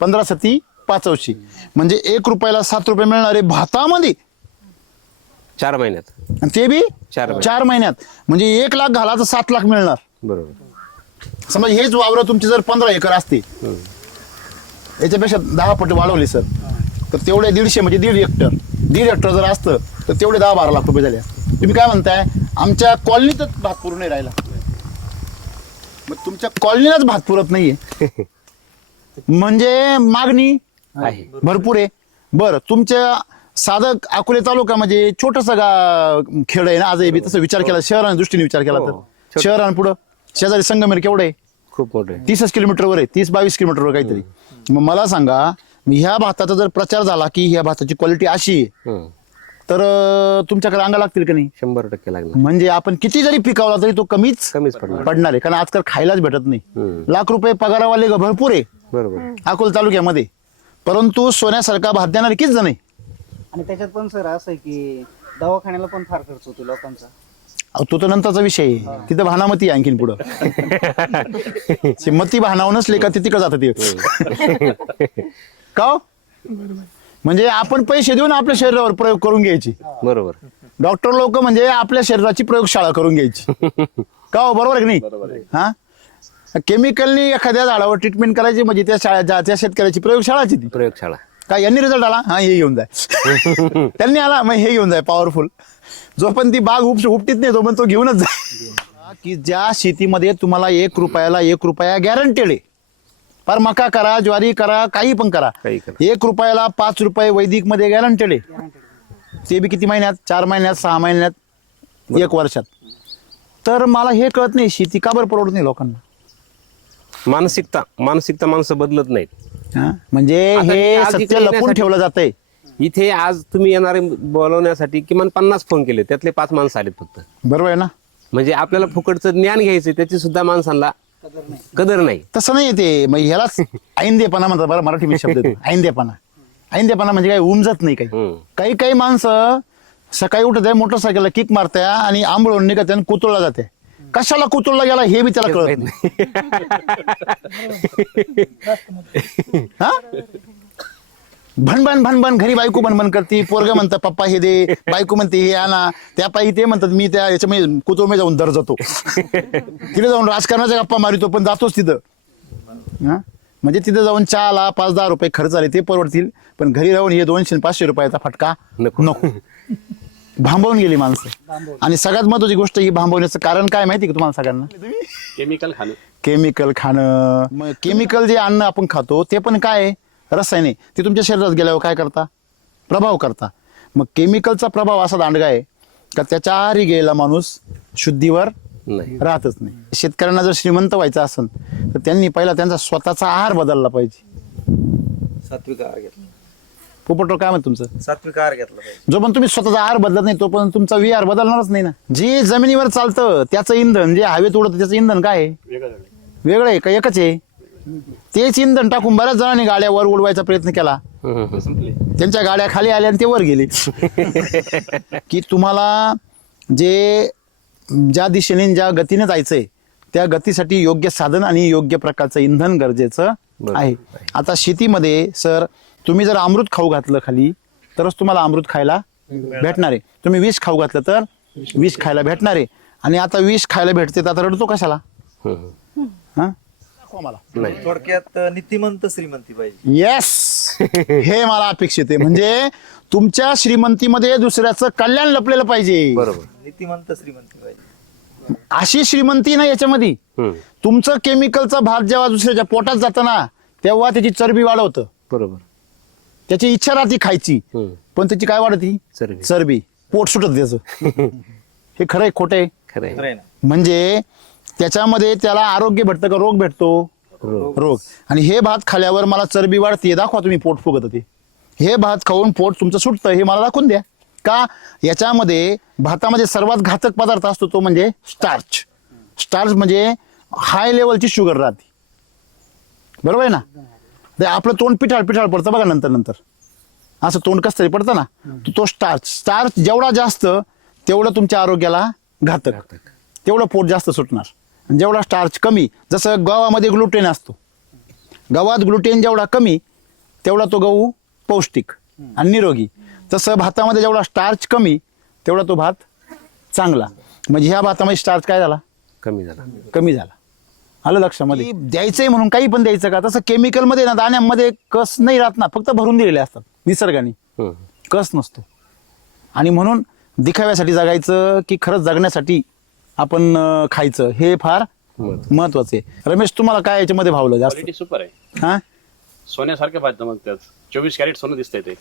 15 7 85. म्हणजे 1 रुपयाला 7 रुपये मिळणारे भातामध्ये, 4 महिन्यात. आणि ते बी 4 4 महिन्यात. म्हणजे 1 लाख घाला तर 7 लाख मिळणार. बरोबर. समजा हेच वावर तुमची जर 15 एकर असते, याच्यापेक्षा 10 पट वाढवली सर, तर तेवढे 150 म्हणजे 1.5 हेक्टर. 1.5 हेक्टर जर असतं तर तेवढे 10-12 लाख रुपये झाले. तुम्ही काय म्हणताय? आमच्या कॉलनीतच भात पुरून नाही राहिला. मग तुमच्या कॉलनीलाच भात पुरत नाहीये म्हणजे मागणी आहे. भरपूर आहे. बरं, तुमच्या साधं अकोले तालुका म्हणजे छोटस खेड आहे ना आजही बी. तसं विचार केला, शहराच्या दृष्टीने विचार केला तर शहरांपुढं शेजारी संगमेर केवढं आहे? खूप मोठे. 30 किलोमीटरवर आहे, 30-22 किलोमीटरवर काहीतरी. मग मला सांगा, ह्या भाताचा जर प्रचार झाला की ह्या भाताची क्वालिटी अशी आहे, तर तुमच्याकडे अंगा लागतील का नाही? 100% लागणार. म्हणजे आपण किती जरी पिकावला तरी तो कमीच पडणार. पडणार आहे. कारण आजकाल खायलाच भेटत नाही. लाख रुपये पगारावाले भरपूर आहे बरोबर. अकोला तालुक्यामध्ये, परंतु सोन्यासारखा भात देणारे किती जण आहे? आणि त्याच्यात पण सर असं आहे की दवाखान्याला पण फार खर्च होतो लोकांचा. अहो, तो तर नंतरचा विषय आहे. तिथं भानामती आहे आणखीन पुढं. ते मती भानावर नसले का ते तिकडे जातात ते. का हो? म्हणजे आपण पैसे देऊन आपल्या शरीरावर प्रयोग करून घ्यायचे. बरोबर. डॉक्टर लोक म्हणजे आपल्या शरीराची प्रयोगशाळा करून घ्यायची. का हो, बरोबर आहे की नाही? हा, केमिकलनी एखाद्या झाडावर ट्रीटमेंट करायची म्हणजे त्या शेतकऱ्याची प्रयोगशाळाची ती. प्रयोगशाळा. काय यांनी रिझल्ट आला, हा हे घेऊन जाय. त्यांनी आला, मग हे घेऊन जाय पॉवरफुल. जो पण ती बाग उपटीत नाही तो पण तो घेऊनच जाय. की ज्या शेतीमध्ये तुम्हाला 1 रुपयाला 1 रुपया गॅरंटेड आहे. पर मका करा, ज्वारी करा, काही पण करा, 1 रुपयाला 5 रुपये वैदिक मध्ये गॅरंटेड आहे. ते बी किती महिन्यात? 4 महिन्यात, 6 महिन्यात, 1 वर्षात. तर मला हे कळत नाही, शेती का बरं परवडत नाही लोकांना? मानसिकता माणसं बदलत नाहीत. हा? म्हणजे आता मी हे आज सत्य इकडे लपून येण्यासाठी- ठेवलं जातंय. इथे आज तुम्ही येणारे बोलवण्यासाठी किमान 50 फोन केले, त्यातले 5 माणसं आलेत फक्त. बरोबर आहे ना? म्हणजे आपल्याला फुकटचं ज्ञान घ्यायचंय, त्याची सुद्धा माणसांना कदर नाही. तसं नाही ते. मग ह्यालाच ऐंदेपणा म्हणतात. बरं, मराठी मी शब्द येतो. ऐंदेपणा म्हणजे काय? उमजत नाही काही. काही माणसं सकाळी उठत आहे, मोटरसायकलला किक मारत्या आणि आंबळून निघत आणि कुतुळला जाते. कशाला कुतुळला गेला हे बी त्याला कळत नाही. हा, भणभण घरी बायको भणभण करते, पोरग म्हणतात पप्पा हे दे, बायको म्हणते हे आणा, त्या पायी ते म्हणतात मी त्या याच्यामध्ये कुतुळमध्ये जाऊन दर जातो. तिथे जाऊन राजकारणाच्या गप्पा मारितो, पण जातोच तिथं. हा, म्हणजे तिथं जाऊन चहाला 5-10 रुपये खर्च आले ते परवडतील, पण घरी राहून हे 200-500 रुपयाचा फटका नको. भांबवून गेली माणसं. आणि सगळ्यात महत्वाची गोष्ट ही भांबवण्याचं कारण काय माहिती का तुम्हाला सगळ्यांना? केमिकल खाणं. मग केमिकल जे अन्न आपण खातो ते पण काय रसायने, ते तुमच्या शरीरात गेल्यावर काय करता? प्रभाव करता. मग केमिकलचा प्रभाव असा दांडगा आहे का त्याच्या आहारी गेलेला माणूस शुद्धीवर राहतच नाही. शेतकऱ्यांना जर श्रीमंत व्हायचं असेल तर त्यांनी पहिला त्यांचा स्वतःचा आहार बदलला पाहिजे. सात्विक आहार घेतला. पोपटराव काय म्हणत तुमचं? सात्विक आहार घेतला पाहिजे. जो पण तुम्ही स्वतःचा आहार बदलत नाही तो पण तुमचा विहार बदलणारच नाही ना. जे जमिनीवर चालतं त्याचं इंधन, जे हवेत उडतं त्याचं इंधन काय आहे? वेगळं आहे का एकच आहे? तेच इंधन टाकून बऱ्याच जणांनी गाड्या वर उडवायचा प्रयत्न केला, त्यांच्या गाड्या खाली आल्या आणि ते वर गेले. की तुम्हाला जे ज्या दिशेने ज्या गतीने जायचंय त्या गतीसाठी योग्य साधन आणि योग्य प्रकारचं इंधन गरजेचं आहे. आता शेतीमध्ये सर तुम्ही जर अमृत खाऊ घातलं खाली तरच तुम्हाला अमृत खायला भेटणार आहे. तुम्ही विष खाऊ घातलं तर विष खायला भेटणार आहे. आणि आता विष खायला भेटते तर आता रडतो कशाला? हा थोडक्यात नीतिमंत श्रीमंती पाहिजे. येस हे मला अपेक्षित आहे. म्हणजे तुमच्या श्रीमंतीमध्ये दुसऱ्याचं कल्याण लपलेलं पाहिजे. बरोबर. नीतिमंत श्रीमंती पाहिजे. अशी श्रीमंती ना याच्यामध्ये तुमचं केमिकलचा भात जेव्हा दुसऱ्याच्या पोटात जातं ना तेव्हा त्याची चरबी वाढवतं. बरोबर. त्याची इच्छा राहते खायची पण त्याची काय वाढती? चरबी. पोट सुटत त्याचं. हे खरंय खोटंय? खरंय. खरं आहे ना. म्हणजे त्याच्यामध्ये त्याला आरोग्य भेटतं का रोग भेटतो? रोग. आणि हे भात खाल्यावर मला चरबी वाढते दाखवा तुम्ही पोट फुगत ते. हे भात खाऊन पोट तुमचं सुटतं हे मला दाखवून द्या. का? याच्यामध्ये भातामध्ये सर्वात घातक पदार्थ असतो तो म्हणजे स्टार्च. स्टार्च म्हणजे हाय लेवलची शुगर राहते. बरोबर आहे ना? ते आपलं तोंड पिठाळ पिठाळ पडतं बघा नंतर असं तोंड कसं तरी पडतं ना तो स्टार्च जेवढा जास्त तेवढं तुमच्या आरोग्याला घातक. तेवढं पोट जास्त सुटणार. आणि जेवढा स्टार्च कमी जसं गव्हामध्ये ग्लुटेन असतो. गव्हात ग्लुटेन जेवढा कमी तेवढा तो गहू पौष्टिक आणि निरोगी. तसं भातामध्ये जेवढा स्टार्च कमी तेवढा तो भात चांगला. म्हणजे ह्या भातामध्ये स्टार्च काय झाला? कमी झाला. आलं लक्षामध्ये? द्यायचंय म्हणून काही पण द्यायचं का? तसं केमिकलमध्ये ना दाण्यामध्ये कस नाही राहत ना. फक्त भरून दिलेले असतात निसर्गाने. कस नसतो. आणि म्हणून दिखाव्यासाठी जगायचं की खरंच जगण्यासाठी आपण खायचं हे फार महत्वाचं आहे. रमेश तुम्हाला काय याच्यामध्ये भावलं जास्त? क्वालिटी सुपर आहे. हा सोन्यासारखे भात मग 24 कॅरेट सोनं दिसतंय ते.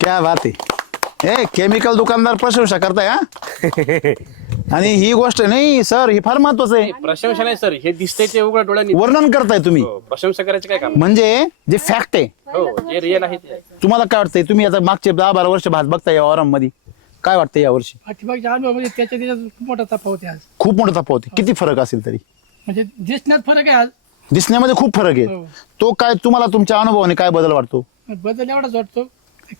क्या बात आहे. ए केमिकल दुकानदार प्रशंसा करताय हा. आणि ही गोष्ट नाही सर ही फार महत्वाचं आहे. प्रशंसा नाही सर, हे दिसतंय ते उघड्या डोळ्यांनी. वर्णन करताय तुम्ही. प्रशंसा करायचं काय काम? म्हणजे जे फॅक्ट आहे हो जे रिअल आहे ते. तुम्हाला काय वाटतंय? तुम्ही आता मागचे 10-12 वर्ष भात बघताय या वारम मध्ये काय वाटतं या वर्षी? पाठीमागच्या अनुभवामध्ये त्याच्यात खूप मोठा तफावत आहे आज. खूप मोठा तफावत आहे. किती फरक असेल तरी? म्हणजे दिसण्यात फरक आहे आज. दिसण्यामध्ये खूप फरक आहे. तो काय तुम्हाला तुमच्या अनुभवाने काय बदल वाटतो? बदल एवढाच वाटतो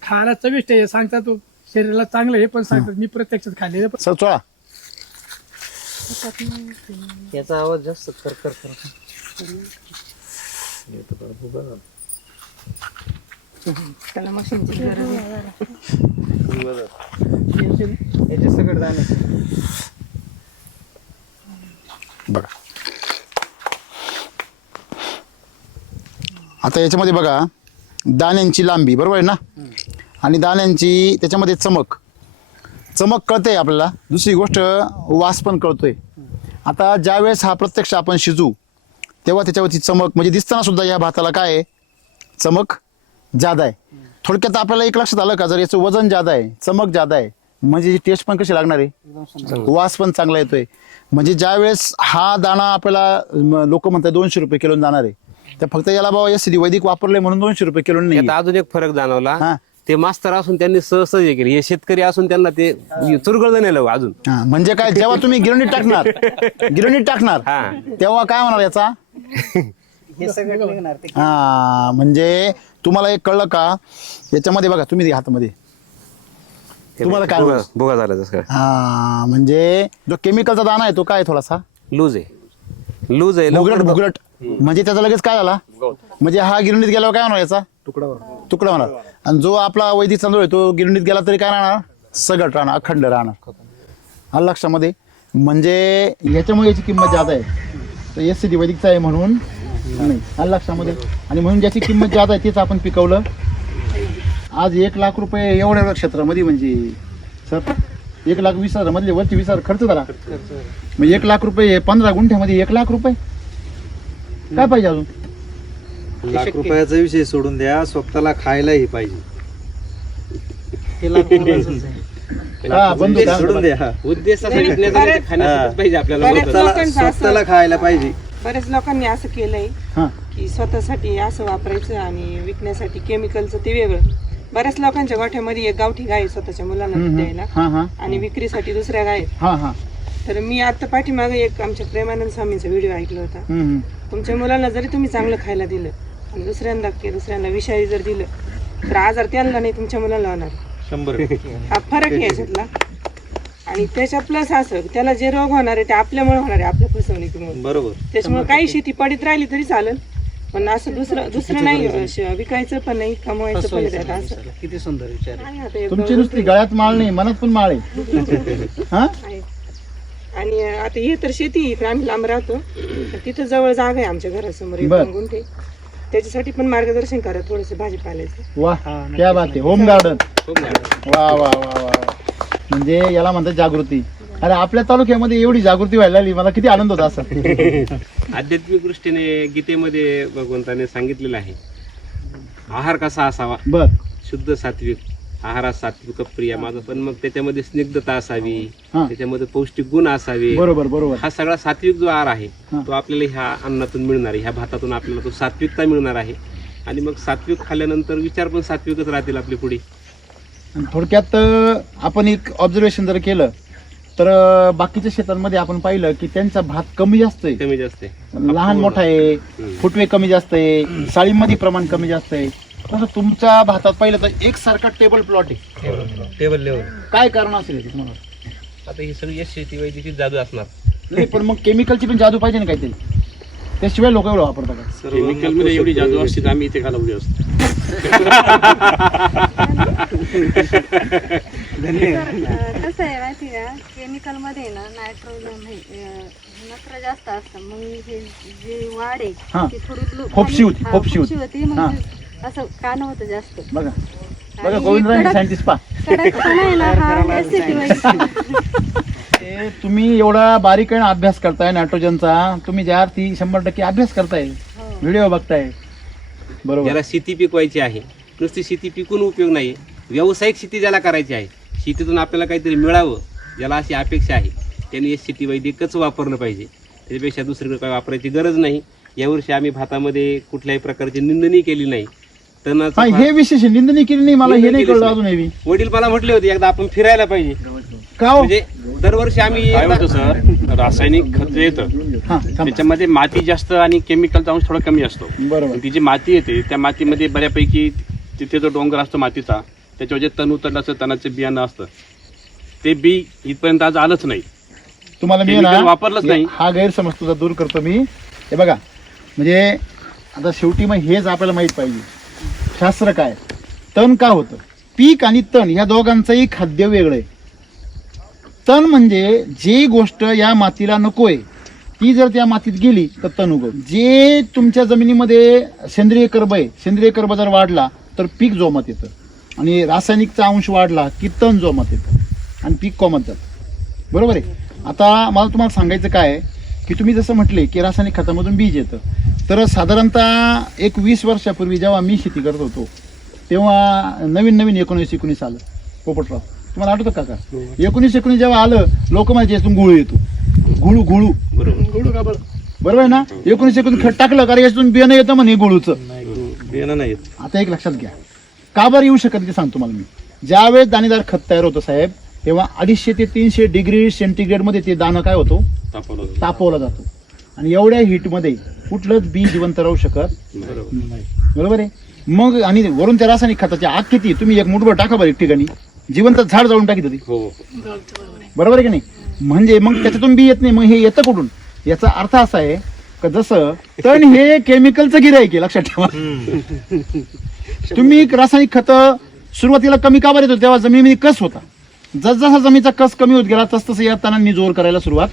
खायला चविष्ट आहे सांगतात तो शरीराला चांगलं हे पण सांगतात. मी प्रत्यक्षात खाल्लेलं पण. सर चोळा. याचा आवाज जास्त खरखर त्याला मशीनची गरज आहे. याचे सगळं दाणे बघा आता याच्यामध्ये बघा दाण्यांची लांबी बरोबर आहे ना आणि दाण्यांची त्याच्यामध्ये चमक कळते आपल्याला. दुसरी गोष्ट वास पण कळतोय. आता ज्यावेळेस हा प्रत्यक्ष आपण शिजू तेव्हा त्याच्यावरची चमक म्हणजे दिसताना सुद्धा या भाताला काय आहे? चमक जादा आहे. थोडक्यात आपल्याला एक लक्षात आलं का जर याचं वजन जादा आहे चमक जादा आहे म्हणजे टेस्ट पण कशी लागणार आहे? वास पण चांगला येतोय. म्हणजे ज्यावेळेस हा दाणा आपल्याला लोक म्हणतात 200 रुपये किलो जाणार आहे तर फक्त याला बाबा एसडी वैदिक वापरले म्हणून 200 रुपये किलो नाही. आता अजून एक फरक जाणवला. हा. ते मास्तर असून त्यांनी सहज हे केले. हे शेतकरी असून त्यांना ते चुरगळ नेलं अजून. हा, म्हणजे काय जेव्हा तुम्ही गिरणीत टाकणार तेव्हा काय होणार याचा? हे सगळं निघणार ते. हा म्हणजे तुम्हाला एक कळलं का? याच्यामध्ये बघा तुम्ही हातामध्ये तुम्हाला काय होणार? भोगा झाला तसं काय? हा म्हणजे जो केमिकलचा दाणा आहे तो काय थोडासा लूज आहे. भुगरट म्हणजे त्याचा लगेच काय झाला? म्हणजे हा गिरणीत गेल्यावर काय होणार याचा? तुकडा होणार. आणि जो आपला वैदिक तांदूळ आहे तो गिरणीत गेला तरी काय राहणार? सगट राहणार, अखंड राहणार. आलं लक्षामध्ये? म्हणजे याच्यामुळे याची किंमत जादा आहे. तर एसडी वैदिकचा आहे म्हणून नाही. आलं लक्षामध्ये? आणि म्हणून ज्याची किंमत जादा आहे तेच आपण पिकवलं. आज 1 लाख रुपये एवढ्या क्षेत्रामध्ये म्हणजे सर 1,20,000 मधले वरती 20,000 खर्च झाला. म्हणजे 1 लाख रुपये 15 गुंठ्यामध्ये 1 लाख रुपये काय पाहिजे अजून? लाख रुपयाचा विषय सोडून द्या, स्वतःला खायलाही पाहिजे. हा, बंधू काय सोडून द्या, उद्देशासाठी खाण्यासाठीच पाहिजे आपल्याला. स्वतःला खायला पाहिजे. बऱ्याच लोकांनी असं केलंय हा. की स्वतःसाठी असं वापरायचं आणि विकण्यासाठी केमिकलचं ते वेगळं. बऱ्याच लोकांच्या गोठ्यामध्ये एक गावठी गाय आहे स्वतःच्या मुलांना दूध द्यायला हा हा आणि विक्रीसाठी दुसऱ्या गाय आहेत. हा हा तर मी आता पाठीमागे एक आमच्या प्रेमानंद स्वामींचा व्हिडिओ ऐकला होता. तुमच्या मुलांना जरी तुम्ही चांगलं खायला दिलं आणि दुसऱ्यांना विषारी जर दिलं तर आजार त्यांना नाही तुमच्या मुलांना होणार. 100%. हा फरक आहे याच्यातला. आणि त्याच्या प्लस असं त्याला जे रोग होणार आहे ते आपल्यामुळे होणार आहे, आपल्या फसवणुकीमुळे. बरोबर. त्याच्यामुळे काही शेती पडीत राहिली तरी चालेल, पण असं दुसरं नाही विकायचं पण नाही, कमवायचं पण नाही. आता असं किती सुंदर विचार आहे. आहे आता हे तुमची नुसती गळ्यात माळ नाही, मनात पण माळ आहे. हा आहे. आणि आता हे तर शेती इकडे आम्ही लांब राहतो, तिथं जवळ जागा आहे आमच्या घरासमोर 1-2 गुंठे, त्याच्यासाठी पण मार्गदर्शन करा थोडंसं भाजीपाल्याचं. वा क्या बात आहे. Home garden. वा वा वा वा. म्हणजे याला म्हणतात जागृती. अरे आपल्या तालुक्यामध्ये एवढी जागृती व्हायला लागली, मला किती आनंद होता असं. आध्यात्मिक दृष्टीने गीतेमध्ये भगवंताने सांगितलेलं आहे आहार कसा असावा, बर शुद्ध सात्विक आहारात सात्विक प्रिय माझं, पण मग त्याच्यामध्ये स्निग्धता असावी, हा. त्याच्यामध्ये पौष्टिक गुण असावे. बरोबर बरोबर. हा सगळा सात्विक जो आहार आहे हा. तो आपल्याला ह्या अन्नातून मिळणार आहे, ह्या भातातून आपल्याला तो सात्विकता मिळणार आहे. आणि मग सात्विक खाल्ल्यानंतर विचार पण सात्विकच राहतील आपले पुढे. आणि थोडक्यात आपण एक ऑब्झर्वेशन जर केलं तर बाकीच्या शेतांमध्ये आपण पाहिलं की त्यांचा भात कमी जास्त आहे, कमी जास्त आहे, लहान मोठा आहे, फुटवे कमी जास्त आहे, साळीमध्ये प्रमाण कमी जास्त आहे. तसं तुमच्या भातात पाहिलं तर एकसारखा टेबल प्लॉट आहे. Table level. काय कारण असेल याचं तुम्हाला? आता ही सगळी शेती वैद्यकीय जादू असणार. नाही पण मग केमिकलची पण जादू पाहिजे ना काहीतरी, त्याशिवाय लोक एवढं वापरतात का? केमिकल मध्ये एवढी जादू असते तर आम्ही इथे घालवली असतो. कसं आहे माहिती का, केमिकल मध्ये ना नायट्रोजन नत्र जास्त असतं, मग हे जे वाढ हा. आहे ती थोडी फोपशी होती, फोपशी होती. होती, हा. मग ते असं कान होतं जास्त. बघा बघा गोविंदराव सायंटिस्ट पा कडकपणा आहे ना हा ऍसिड ते तुम्ही एवढा बारीकाईने अभ्यास करताय नायट्रोजनचा, तुम्ही ज्या अर्थी 100% अभ्यास करताय, व्हिडिओ बघताय. बरोबर. ज्याला शेती पिकवायची आहे, नुसती शेती पिकून उपयोग नाही, व्यावसायिक शेती ज्याला करायची आहे, शेतीतून आपल्याला काहीतरी मिळावं ज्याला अशी अपेक्षा आहे, त्यांनी हे शेती वैदिकच वापरलं पाहिजे. त्याच्यापेक्षा दुसरीकडे काही वापरायची गरज नाही. यावर्षी आम्ही भातामध्ये कुठल्याही प्रकारची निंदणी केली नाही. हा, हे विशेष निंदनी केली नाही, मला हे नाही कळलं अजून. हे वडील मला म्हटले होते एकदा आपण फिरायला पाहिजे. का हो? म्हणजे दरवर्षी आम्ही काय होतं सर, रासायनिक खत जे येतं हा, थांबा. त्याच्यामध्ये माती जास्त आणि केमिकलचा अंश थोडा कमी असतो. बरोबर. ती जी माती येते त्या मातीमध्ये बऱ्यापैकी तिथे जो डोंगर असतो मातीचा, त्याच्यावर जे तण उतरलं असतं, तणाचं बियाणं असतं, ते बी इथपर्यंत आज आलंच नाही. तुम्हाला मी Chemical ना वापरलंच नाही. हा गैरसमज तुझा दूर करतो मी. हे बघा, म्हणजे आता शेवटी मग हेच आपल्याला माहित पाहिजे शास्त्र काय, तण का होतं. पीक आणि तण या दोघांचंही खाद्य वेगळं आहे. तण म्हणजे जी गोष्ट या मातीला नकोय ती जर त्या मातीत गेली तर तण उगव. जे तुमच्या जमिनीमध्ये सेंद्रिय कर्ब आहे, सेंद्रिय कर्ब जर वाढला तर पीक जोमात येतं, आणि रासायनिकचा अंश वाढला की तण जोमात येतं आणि पीक कोमात जातं. बरोबर आहे. आता मला तुम्हाला सांगायचं काय आहे की तुम्ही जसं म्हटले की रासायनिक खतामधून बीज येतं, तर साधारणतः 20 वर्षापूर्वी जेव्हा मी शेती करत होतो तेव्हा नवीन 19 आलं पोपटराव. तुम्हाला आठवतं का? 19 जेव्हा आलं लोक म्हणजे यातून गुळू येतो, गुळू गुळू का बरोबर आहे ना. 19 खत टाकलं कारण यातून बियाणं येतं म्हणे गुळूचं. बियाणं नाही. आता एक लक्षात घ्या, का बरं येऊ शकत ते सांगतो तुम्हाला मी. ज्यावेळेस दाणेदार खत तयार होतं साहेब, तेव्हा 250 ते 300 डिग्री सेंटीग्रेडमध्ये ते दाणं काय होतो, तापवला जातो. आणि एवढ्या हीटमध्ये कुठलंच बी जिवंत राहू शकत नाही. बरोबर आहे. मग आणि वरून त्या रासायनिक खताची आग किती, तुम्ही एक मुठभर टाका बरं एक ठिकाणी, जिवंत झाड जाळून टाकीत होती. बरोबर आहे की नाही. म्हणजे मग त्याच्यातून बी येत नाही, मग हे येतं कुठून. याचा अर्थ असा आहे का जसं तण हे केमिकलचं गिऱ्हाईक आहे, लक्षात ठेवा. तुम्ही रासायनिक खत सुरुवातीला कमी का बरं येतो, तेव्हा जमिनीमध्ये कस होता. जसजसा जमिनीचा कस कमी होत गेला तसतसं या तणांनी जोर करायला सुरुवात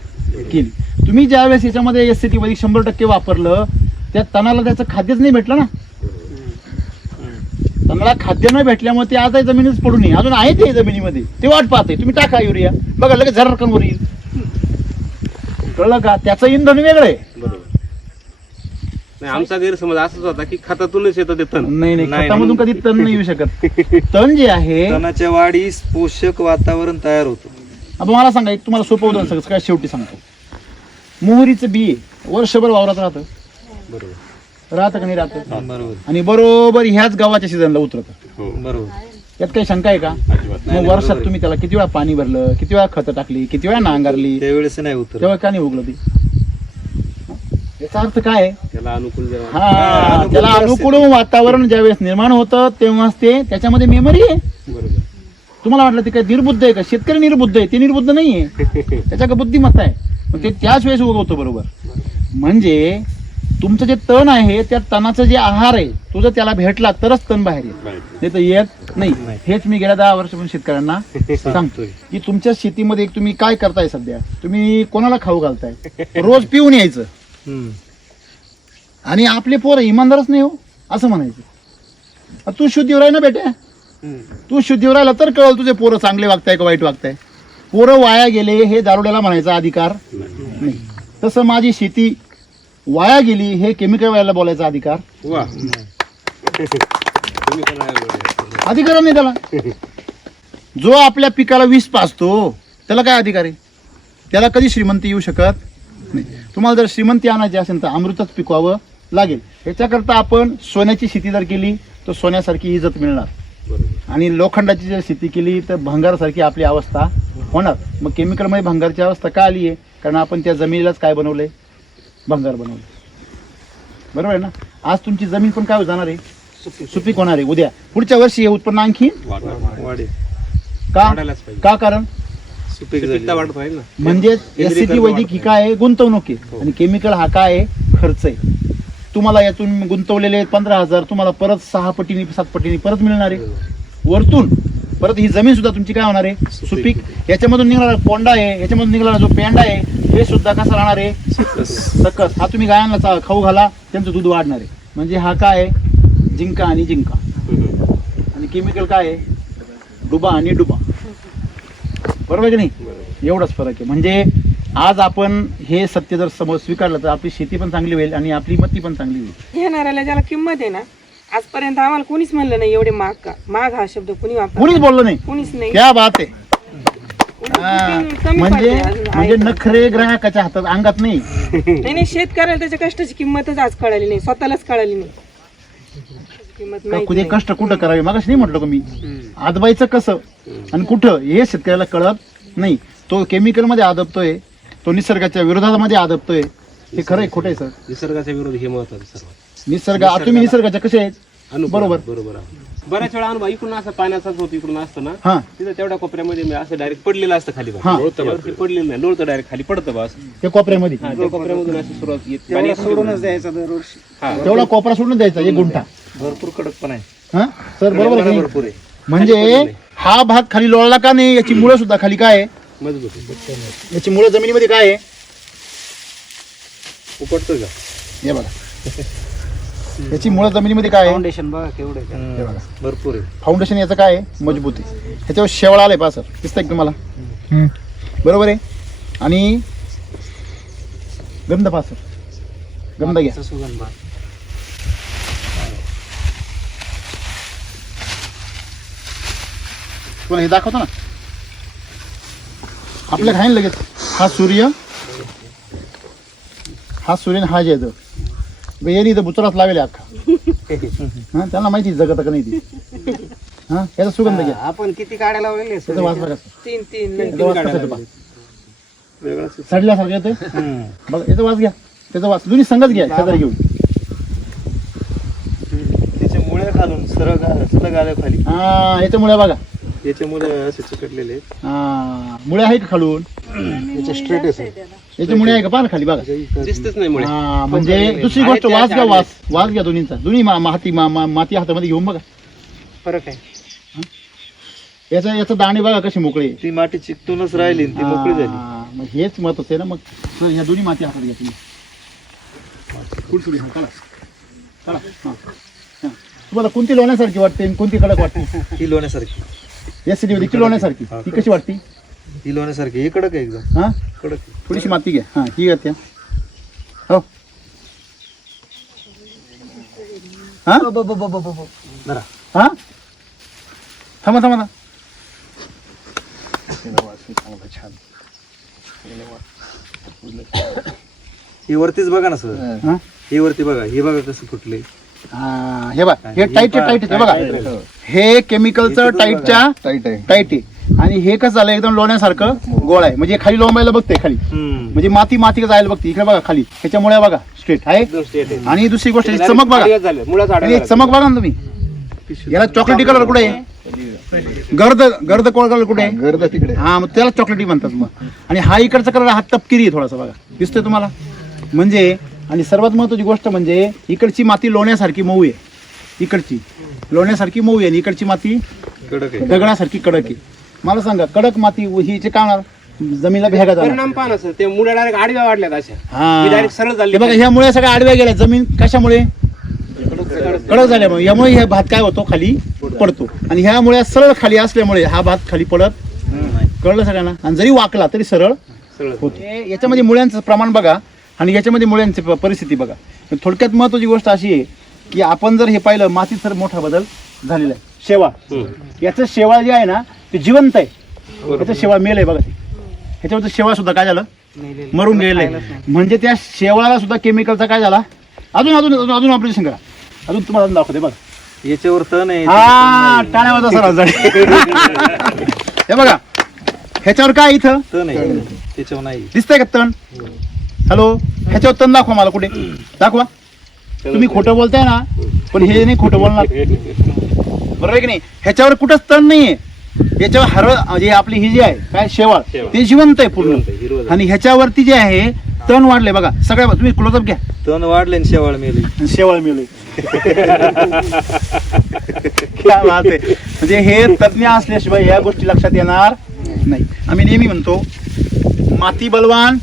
केली. तुम्ही ज्यावेळेस याच्यामध्ये एससीटी वैदिक 100% वापरलं, त्या तणाला त्याचं खाद्यच नाही भेटलं ना. तणाला खाद्य न भेटल्यामुळे ते आजही जमिनीच पडून नये, अजून आहे ते जमिनीमध्ये, ते वाट पाहते. तुम्ही टाका युरिया, बघा लगेच झरकन वर येईल. कळलं का? त्याचं इंधन वेगळं आहे. नाही, आमचा गैरसमज असाच होता की खतातूनच येतं ते तण. नाही, खतामधून कधी तण नाही येऊ शकत. तण जे आहे, तणाच्या वाढीस पोषक वातावरण तयार होतं. आता मला सांगा, एक तुम्हाला सोपं उदाहरण सांगायचं काय, शेवटी सांगतो. मोहरीचं बी वर्षभर वावरात राहतं, राहतं का नाही राहतं, बरोबर. आणि बरोबर ह्याच गावाच्या सीझनला उतरतं. बरोबर. यात काही शंका आहे का? मग वर्षात तुम्ही त्याला किती वेळा पाणी भरलं, किती वेळा खतं टाकली, किती वेळा नांगरली, त्यावेळेस नाही उतर. तेव्हा का नाही उगलं ते? याचा अर्थ काय आहे? त्याला अनुकूल जेव्हा हा, त्याला अनुकूल वातावरण ज्यावेळेस निर्माण होतं तेव्हाच ते त्याच्यामध्ये मेमरी आहे. बरोबर. तुम्हाला वाटलं ते काय निर्बुद्ध आहे का? शेतकरी निर्बुद्ध आहे, ते निर्बुद्ध नाहीये, त्याच्याकडे बुद्धिमत्ता आहे, पण ते त्याच वेळेस उगवतो. बरोबर. म्हणजे तुमचं जे तण आहे त्या तणाचं जे आहार आहे तो जर त्याला भेटला तरच तण बाहेर येईल, नाही तर येत नाही. हेच मी गेल्या 10 वर्षापासून शेतकऱ्यांना सांगतोय की तुमच्या शेतीमध्ये तुम्ही काय करताय सध्या, तुम्ही कोणाला खाऊ घालताय? रोज पिऊन यायचं आणि आपले पोरं इमानदारच नाही हो असं म्हणायचं. तू शुद्धीवर आहे ना बेट्या, तू शुद्धीवर राहिला तर कळलं तुझे पोरं चांगले वागताय का वाईट वागताय. पोरं वाया गेले हे दारुड्याला म्हणायचा अधिकार नाही. तसं माझी शेती वाया गेली हे केमिकल वाल्याला बोलायचा अधिकार नाही त्याला. जो आपल्या पिकाला विष पाजतो त्याला काय अधिकार आहे? त्याला कधी श्रीमंती येऊ शकत नाही. तुम्हाला जर श्रीमंती आणायची असेल तर अमृतच पिकवावं लागेल. याच्याकरता आपण सोन्याची शेती जर केली तर सोन्यासारखी इज्जत मिळणार, आणि लोखंडाची जर शेती केली तर भंगारासारखी आपली अवस्था होणार. मग केमिकलमध्ये भंगारची अवस्था का आली आहे? कारण आपण त्या जमिनीलाच काय बनवलंय? भंगार बनवलं. बरोबर आहे ना. आज तुमची जमीन पण काय जाणार आहे? सुपीक होणार आहे. उद्या पुढच्या वर्षी हे उत्पन्न आणखी का? कारण म्हणजे एससीटी वैदिक ही काय आहे? गुंतवणूक आहे, आणि केमिकल हा काय आहे? खर्च आहे. तुम्हाला यातून गुंतवलेले 15,000 तुम्हाला परत 6 पटीने 7 पटीने परत मिळणार आहे वरतून. परत ही जमीन सुद्धा तुमची काय होणार आहे? सुपीक. याच्यामधून निघणारा कोंडा आहे, याच्यामधून निघणारा जो पेंडा आहे हे सुद्धा कसा राहणार आहे? सकस. हा तुम्ही गायांना खाऊ घाला, त्यांचं दूध वाढणार आहे. म्हणजे हा काय आहे? जिंका आणि जिंका. आणि केमिकल काय आहे? डुबा आणि डुबा. बरोबर आहे की नाही? एवढाच फरक आहे. म्हणजे आज आपण हे सत्य जर समोर स्वीकारलं तर आपली शेती पण चांगली होईल आणि आपली मती पण चांगली होईल. घेणाऱ्याला ज्याला किंमत आहे ना, आजपर्यंत आम्हाला कोणीच म्हणलं नाही एवढे महाग का. महाग हा शब्द कोणी वापरला? कोणीच बोललं नाही. कोणीच नाही. क्या बात आहे. कमी म्हणजे पडते अजून. म्हणजे नखरे ग्राहकाच्या हातात अंगात नाही. नाही शेतकऱ्याला त्याच्या कष्टाची किंमतच आज कळाली नाही, स्वतःलाच कळाली नाही. किंमत का माहिती कुठे नाही. कष्ट कुठं करावे मगाशी नाही म्हटलं का मी? आदबायचं कसं आणि कुठं हे शेतकऱ्याला कळत नाही. तो केमिकल मध्ये आदबतोय, तो निसर्गाच्या विरोधामध्ये आदबतोय. हे खरं आहे खोटं आहे सर? निसर्गाच्या विरोधी हे महत्वाचं सर्व. निसर्ग तुम्ही निसर्गाच्या कसे आहेत? बरोबर. बरोबर. बऱ्याच वेळा अनुभव इकडून असं पाण्याचाच होतो, इकडून असतं ना हा. तिथं तेवढ्या कोपऱ्यामध्ये मी असं डायरेक्ट पडलेलं असतं खाली. हा. पडलेलं नाही, लोळतं डायरेक्ट खाली पडतं बस. त्या कोपऱ्यामध्ये त्या कोपऱ्यामधून अशी सुरुवात येते. तेवढा सोडूनच द्यायचा दरवर्षी. तेवढा कोपरा सोडून द्यायचा. एक गुंठा. भरपूर कडक पण आहे. हा सर बरोबर आहे की नाही? भरपूर आहे. म्हणजे हा भाग खाली लोळला का नाही? याची मुळं सुद्धा खाली काय आहे? मजबूत. याची मुळं जमिनीमध्ये काय आहे? उपटतोय का? हे बघा. याची मुळं जमिनीमध्ये काय आहे? फाउंडेशन बघा केवढं आहे. हे बघा. भरपूर आहे. फाउंडेशन याचं काय आहे? मजबूत आहे. ह्याच्यावर शेवळा आलाय पहा सर, दिसतंय का तुम्हाला? बरोबर आहे. आणि गंध पहा सर, गंध घ्या. त्याचा सुगंध. तुम्हाला हे दाखवतो ना आपल्या घाईन लगेच. हा सूर्य, हा सूर्य हा जे येतं यांनी इथं बुचराच लावेल अख्खा. हा त्यांना माहिती जगत का नाही ती. हा याचा सुगंध घ्या. आपण किती गाड्या लावलेल्या आहेत. त्याचा वास बघा. तीन याचा वास कसा येतो पहा. सडल्यासारखं येतोय बघा. याचा वास घ्या, त्याचा वास दोन्ही संगत घ्या शेजारी घेऊन. त्याचे मुळे खालून सलग आले खाली. हा याच्यामुळे बघा. याचे मुळे असे चिकटलेले आहेत. हा मुळे आहे का खालून? याचे स्ट्रेट आहे सर. याचे मुळे आहे का पहा ना खाली बघा. दिसतच नाही मुळे. हा म्हणजे दुसरी गोष्ट वास घ्या. वास घ्या दोन्हीचा. दोन्ही माती हातामध्ये घेऊन बघा. फरक आहे. याचा दाणे बघा कसे मोकळे. ती माती चिकटूनच राहिली, ती मोकळी झाली. मग हेच महत्वाचं आहे ना. मग सर ह्या दोन्ही माती हातात घ्या तुम्ही. फुलसुडी हा काढा काढा. हा हा. तुम्हाला कोणती लोण्यासारखी वाटते आणि कोणती कडक वाटते? ही लोण्यासारखी. या सिटीमध्ये ती लोण्यासारखी. ती कशी वाटते? ही लोण्यासारखी. ही कडक आहे एकदम. हा कडक आहे. थोडीशी माती घ्या. हा ही घ्या. हो हा हा थांबा थांबा ना. ही वरतीच बघा ना सर. हा ही वरती बघा. ही बघा कसं फुटले. हा हे बघा. हे टाईट आहे बघा. हे केमिकलचं टाईट आहे. आणि हे कसं झालं एकदम लोण्यासारखं गोळ आहे. म्हणजे खाली लोंबायला बघते खाली. म्हणजे माती जायला बघते. इकडे बघा खाली. ह्याच्यामुळे बघा स्ट्रेट आहे. आणि दुसरी गोष्ट चमक बघा. चमक बघा ना तुम्ही. याला चॉकलेटी कलर कुठे आहे? गर्द कलर कुठे आहे? गर्द तिकडे हा, मग त्याला चॉकलेटी म्हणतात मग. आणि हा इकडचा कलर हा तपकिरी आहे थोडासा, बघा दिसतोय तुम्हाला. म्हणजे आणि सर्वात महत्वाची गोष्ट म्हणजे इकडची माती लोण्यासारखी मऊ आहे, इकडची लोण्यासारखी मऊ आहे आणि इकडची माती कडक आहे. दगडासारखी कडक आहे. मला सांगा कडक माती हिचे काय होणार? जमिनीला भेगा जाणार. परिणाम पहा ना सर, ते मुळे डायरेक्ट आडव्या वाढल्यात अशा, हा, डायरेक्ट सरळ हे झाले. बघा ह्या मुळे सगळ्या आडव्या गेल्या. जमीन कशामुळे? कडक झाल्यामुळे. यामुळे हा भात काय होतो? खाली पडतो. आणि ह्या मुळे सरळ खाली असल्यामुळे हा भात खाली पडत, कळलं सगळ्यांना? आणि जरी वाकला तरी सरळ होतो. याच्यामध्ये मुळ्यांचं प्रमाण बघा आणि याच्यामध्ये मुळ्यांची परिस्थिती बघा. थोडक्यात महत्वाची गोष्ट अशी आहे की आपण जर हे पाहिलं, मातीत तर मोठा बदल झालेला आहे. शेवाळ, याचं शेवाळ जे आहे ना ते जिवंत आहे. याचं शेवाळ मेलंय बघा ते. ह्याच्यावरचं शेवाळ सुद्धा काय झालं? मरून गेलेलं आहे. म्हणजे त्या शेवाळाला सुद्धा केमिकलचा काय झाला? अजून अजून अजून अजून ऑपरेशन करा. अजून तुम्हाला अजून दाखवते बघा. याच्यावर तण आहे. हा, टाळ्यावाजा सर. हे बघा ह्याच्यावर काय इथं तण आहे त्याच्यावर नाही. दिसतंय का तण? हॅलो, ह्याच्यावर तण दाखवा मला, कुठे दाखवा. तुम्ही खोटं बोलताय ना, पण हे नाही खोटं बोलणार, बरोबर आहे की नाही? ह्याच्यावर कुठंच तण नाहीये. याच्यावर हरळ जे आपली ही जी आहे काय शेवाळ ते जिवंत आहे पूर्ण. आणि ह्याच्यावरती जे आहे तण वाढले बघा. सगळ्या तुम्ही क्लोजअप घ्या. तण वाढले आणि शेवाळ मेले. शेवाळ मिळले. क्या बात आहे. म्हणजे हे तज्ञ असल्याशिवाय या गोष्टी लक्षात येणार नाही. आम्ही नेहमी म्हणतो माती बलवान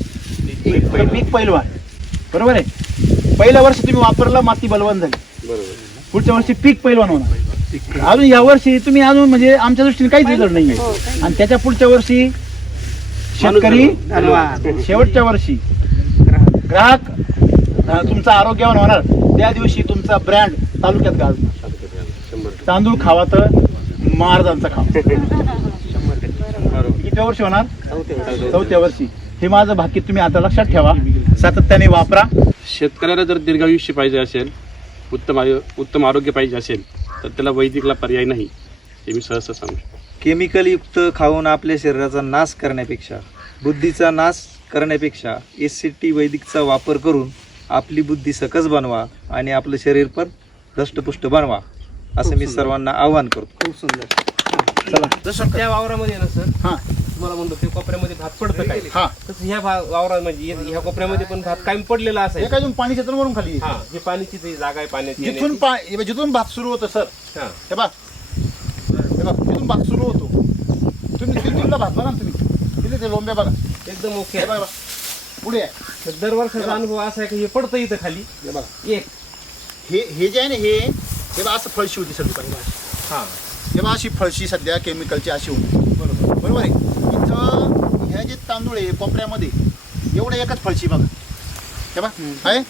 पीक पैलवान, बरोबर आहे. पहिल्या वर्षी तुम्ही वापरलं, माती बलवान झाली, पुढच्या वर्षी पीक पैलवान होणार. अजून या वर्षी तुम्ही अजून म्हणजे आमच्या दृष्टीने काहीच रिझल्ट नाहीये. आणि त्याच्या पुढच्या वर्षी शेतकरी शेवटच्या वर्षी ग्राहक तुमचा आरोग्यवान होणार. त्या दिवशी तुमचा ब्रँड तालुक्यात गाजणार. तांदूळ खावा तर महाराजांचा खावा. किती वर्षी होणार? चौथ्या वर्षी. हे माझं भाग्य तुम्ही आता लक्षात ठेवा, सातत्याने वापरा. शेतकऱ्याला जर दीर्घायुष्य पाहिजे असेल, उत्तम आरोग्य पाहिजे असेल, तर त्याला वैदिकला पर्याय नाही, हे मी सहसा सांगू शकतो. केमिकल युक्त खाऊन आपल्या शरीराचा नाश करण्यापेक्षा, बुद्धीचा नाश करण्यापेक्षा SCT वैदिकचा वापर करून आपली बुद्धी सकस बनवा आणि आपलं शरीर पण धष्टपुष्ट बनवा, असं मी सर्वांना आवाहन करतो. खूप सुंदर. चला. जसं त्या वावरामध्ये ना सर, हा तुम्हाला म्हणतो ते कोपऱ्यामध्ये भात पडतं काय, हा, तसं ह्या वावरामध्ये ह्या कोपऱ्यामध्ये पण भात कायम पडलेला हे असायचा. काय अजून पाणी क्षेत्र वरून खाली हा, ही पाण्याची ती जागा आहे पाण्याची जिथून जिथून भात सुरू होतं सर, हा. हे बघ तिथून भात सुरू होतो. तुम्ही तिथूनला भात बघा ना, तुम्ही तिथे ते लोंब्या बघा, एकदम ओके. हे बघा पुढे आहे. तर दरवर्षाचा अनुभव असा आहे की हे पडतं इथं खाली हे बघा एक. हे जे आहे ना हे बघा असं फळशी होती सगळी पाहिजे. हा, हे बघा अशी फळशी सध्या केमिकलची अशी होती. बरोबर आहे. इथं ह्या जे तांदूळ आहे कोपऱ्यामध्ये एवढं एकच फळशी बघा, हे बघा आहे.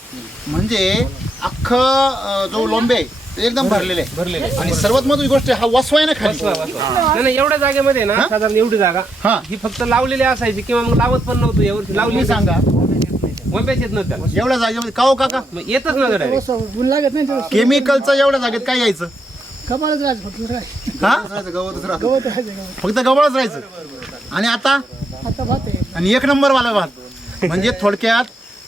म्हणजे अख्खं जो लोंबे आहे ते एकदम भरलेले आहे. आणि सर्वात महत्त्वाची गोष्ट हा वसवा आहे ना खाली. नाही नाही, एवढ्या जागेमध्ये ना साधारण एवढी जागा हा, ही फक्त लावलेली असायची किंवा मग लावत पण नव्हतं. यावर्षी लावली तुम्ही सांगा वंब्याच येत नव्हत्या, एवढ्या जागेमध्ये का हो काका? मग येतच नव्हतं direct. ऊन लागत नाही तेव्हा. केमिकलचं एवढ्या जागेत काय यायचं? कपाळच राहायचं फक्त राहाय. हा, गवत राहायचं गवत. फक्त गवळच राहायचं. आणि आता आता भात आहे. आणि एक नंबर वाला भात. म्हणजे थोडक्यात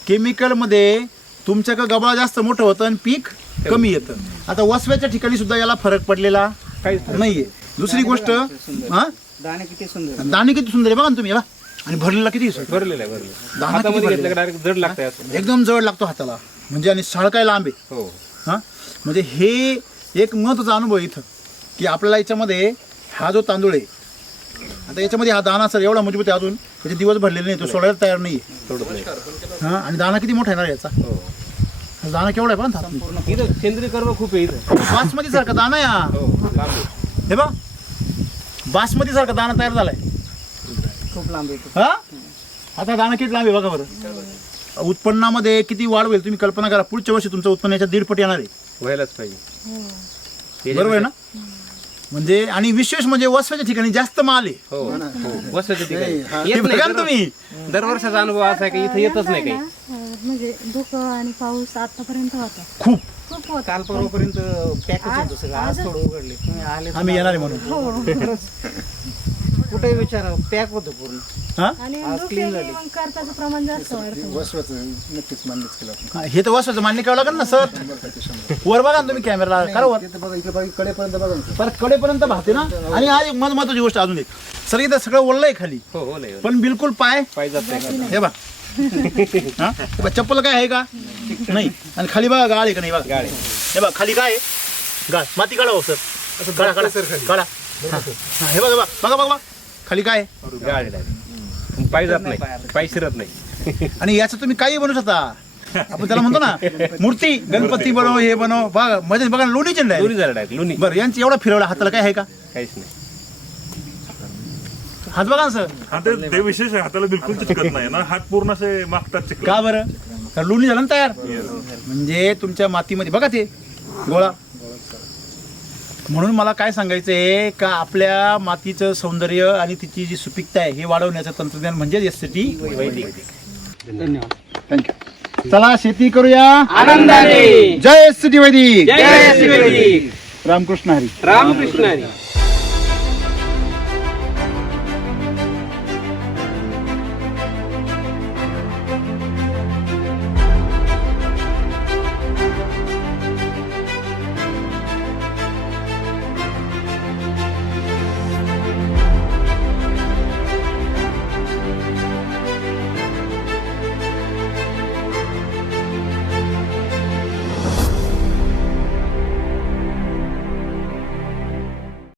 केमिकलमध्ये तुमच्याकडे गबाळ जास्त मोठं होतं आणि पीक कमी येतं. आता वसव्याच्या ठिकाणी सुद्धा याला फरक पडलेला काहीच नाहीये. दुसरी गोष्ट, हा, दाणे किती सुंदर. दाणे किती सुंदर आहे बघा ना तुम्ही. बघा आणि भरलेला किती भरलेलं आहे भरलेलं. दाणा हातामध्ये किती घेतलं डायरेक्ट जड लागतंय असं. एकदम जवळ लागतो हाताला. म्हणजे आणि सळ काय लांब आहे. हो, हा, म्हणजे हे एक महत्त्वाचा अनुभव आहे इथं की आपल्याला याच्यामध्ये हा जो तांदूळ आहे, आता याच्यामध्ये हा दाणा सर एवढा मजबूत आहे, अजून त्याचे दिवस भरलेले नाही, तो सोडायला तयार नाही आहे. हा, आणि दाणा किती मोठा आहे ना याचा. हा दाणा केवढा आहे पण इथं सेंद्रिय कर्म खूप आहे इथं. बासमती सारखा दाणा आहे हा. हो, लांब आहे. हे बघ बासमती सारखा दाणा तयार झालाय. खूप लांब येतो. हा, आता दाणा किती लांब आहे बघा बरं. उत्पन्नामध्ये किती वाढ होईल तुम्ही कल्पना करा. पुढच्या वर्षी तुमचं उत्पन्न याच्या 1.5 पट येणार आहे. व्हायलाच पाहिजे. बरोबर आहे ना. म्हणजे आणि विशेष म्हणजे वसव्याच्या ठिकाणी जास्त माल आहे. हो, वसवाच्या ठिकाणी हे येत बघा नाही. ना तुम्ही. दरवर्षाचा अनुभव असा आहे की इथं येतच नाही काही. म्हणजे धुकं आणि पाऊस आतापर्यंत होता, खूप खूप होता. काल परवापर्यंत पॅकच होतं सगळं. आज थोडं उघडले. तुम्ही आले तर आम्ही येणार आहे म्हणून. हो कुठे विचारा पॅक होतं पूर्ण. हा आणि आज clean झाली. मग करताचं प्रमाण जास्त वाढतं. वसवाचं नक्कीच मान्यच केलं आपण. हा, हे तर वाचवायचं मान्य करावं लागेल ना सर. वर बघा ना तुम्ही कॅमेरा करा वर. तिथं बघा इकडे बघा कडेपर्यंत बघा ना. परत कडेपर्यंत भागते ना. आणि आज एक महत्वाची गोष्ट अजून एक, सर इथं सगळं ओललं आहे खाली, हो नाही पण बिलकुल पाय पाहिजे हे बघा. हा हे बघा, चप्पल काय आहे का नाही, आणि खाली बघा गाळ आहे का नाही बघा. गाडी हे बघा खाली काय आहे, गाळ माती काढा हो सर, काढा काढा काढा. हा, हा, हे बघा बघा बघा खाली काय आहे. गाडी पाय जात नाही, पाय शिरत नाही. आणि याचं तुम्ही काही बनवू शकता. आपण त्याला म्हणतो ना मूर्ती, गणपती बनव, हे बनव. बघा म्हणजे बघा लोणीचे लोणी झालं डायरेक्ट लोणी, बरं यांचं एवढा फिरवला हाताला काय आहे का, काहीच नाही. हात बघा ना सर. ते विशेष आहे, हाताला बिलकुल चिटकत नाही ना, हात पूर्ण असे मागतात चिकट. का बरं, तर लोणी झालं ना तयार. म्हणजे तुमच्या मातीमध्ये बघा ते गोळा. म्हणून मला काय सांगायचं आहे का आपल्या मातीचं सौंदर्य आणि तिची जी सुपीकता आहे हे वाढवण्याचं तंत्रज्ञान म्हणजे एसटी वैदिक. धन्यवाद. थँक्यू. चला शेती करूया आनंदाने. जय एसटी वैदिक. जय श्री वैदिक. रामकृष्ण हरी. रामकृष्ण हरी.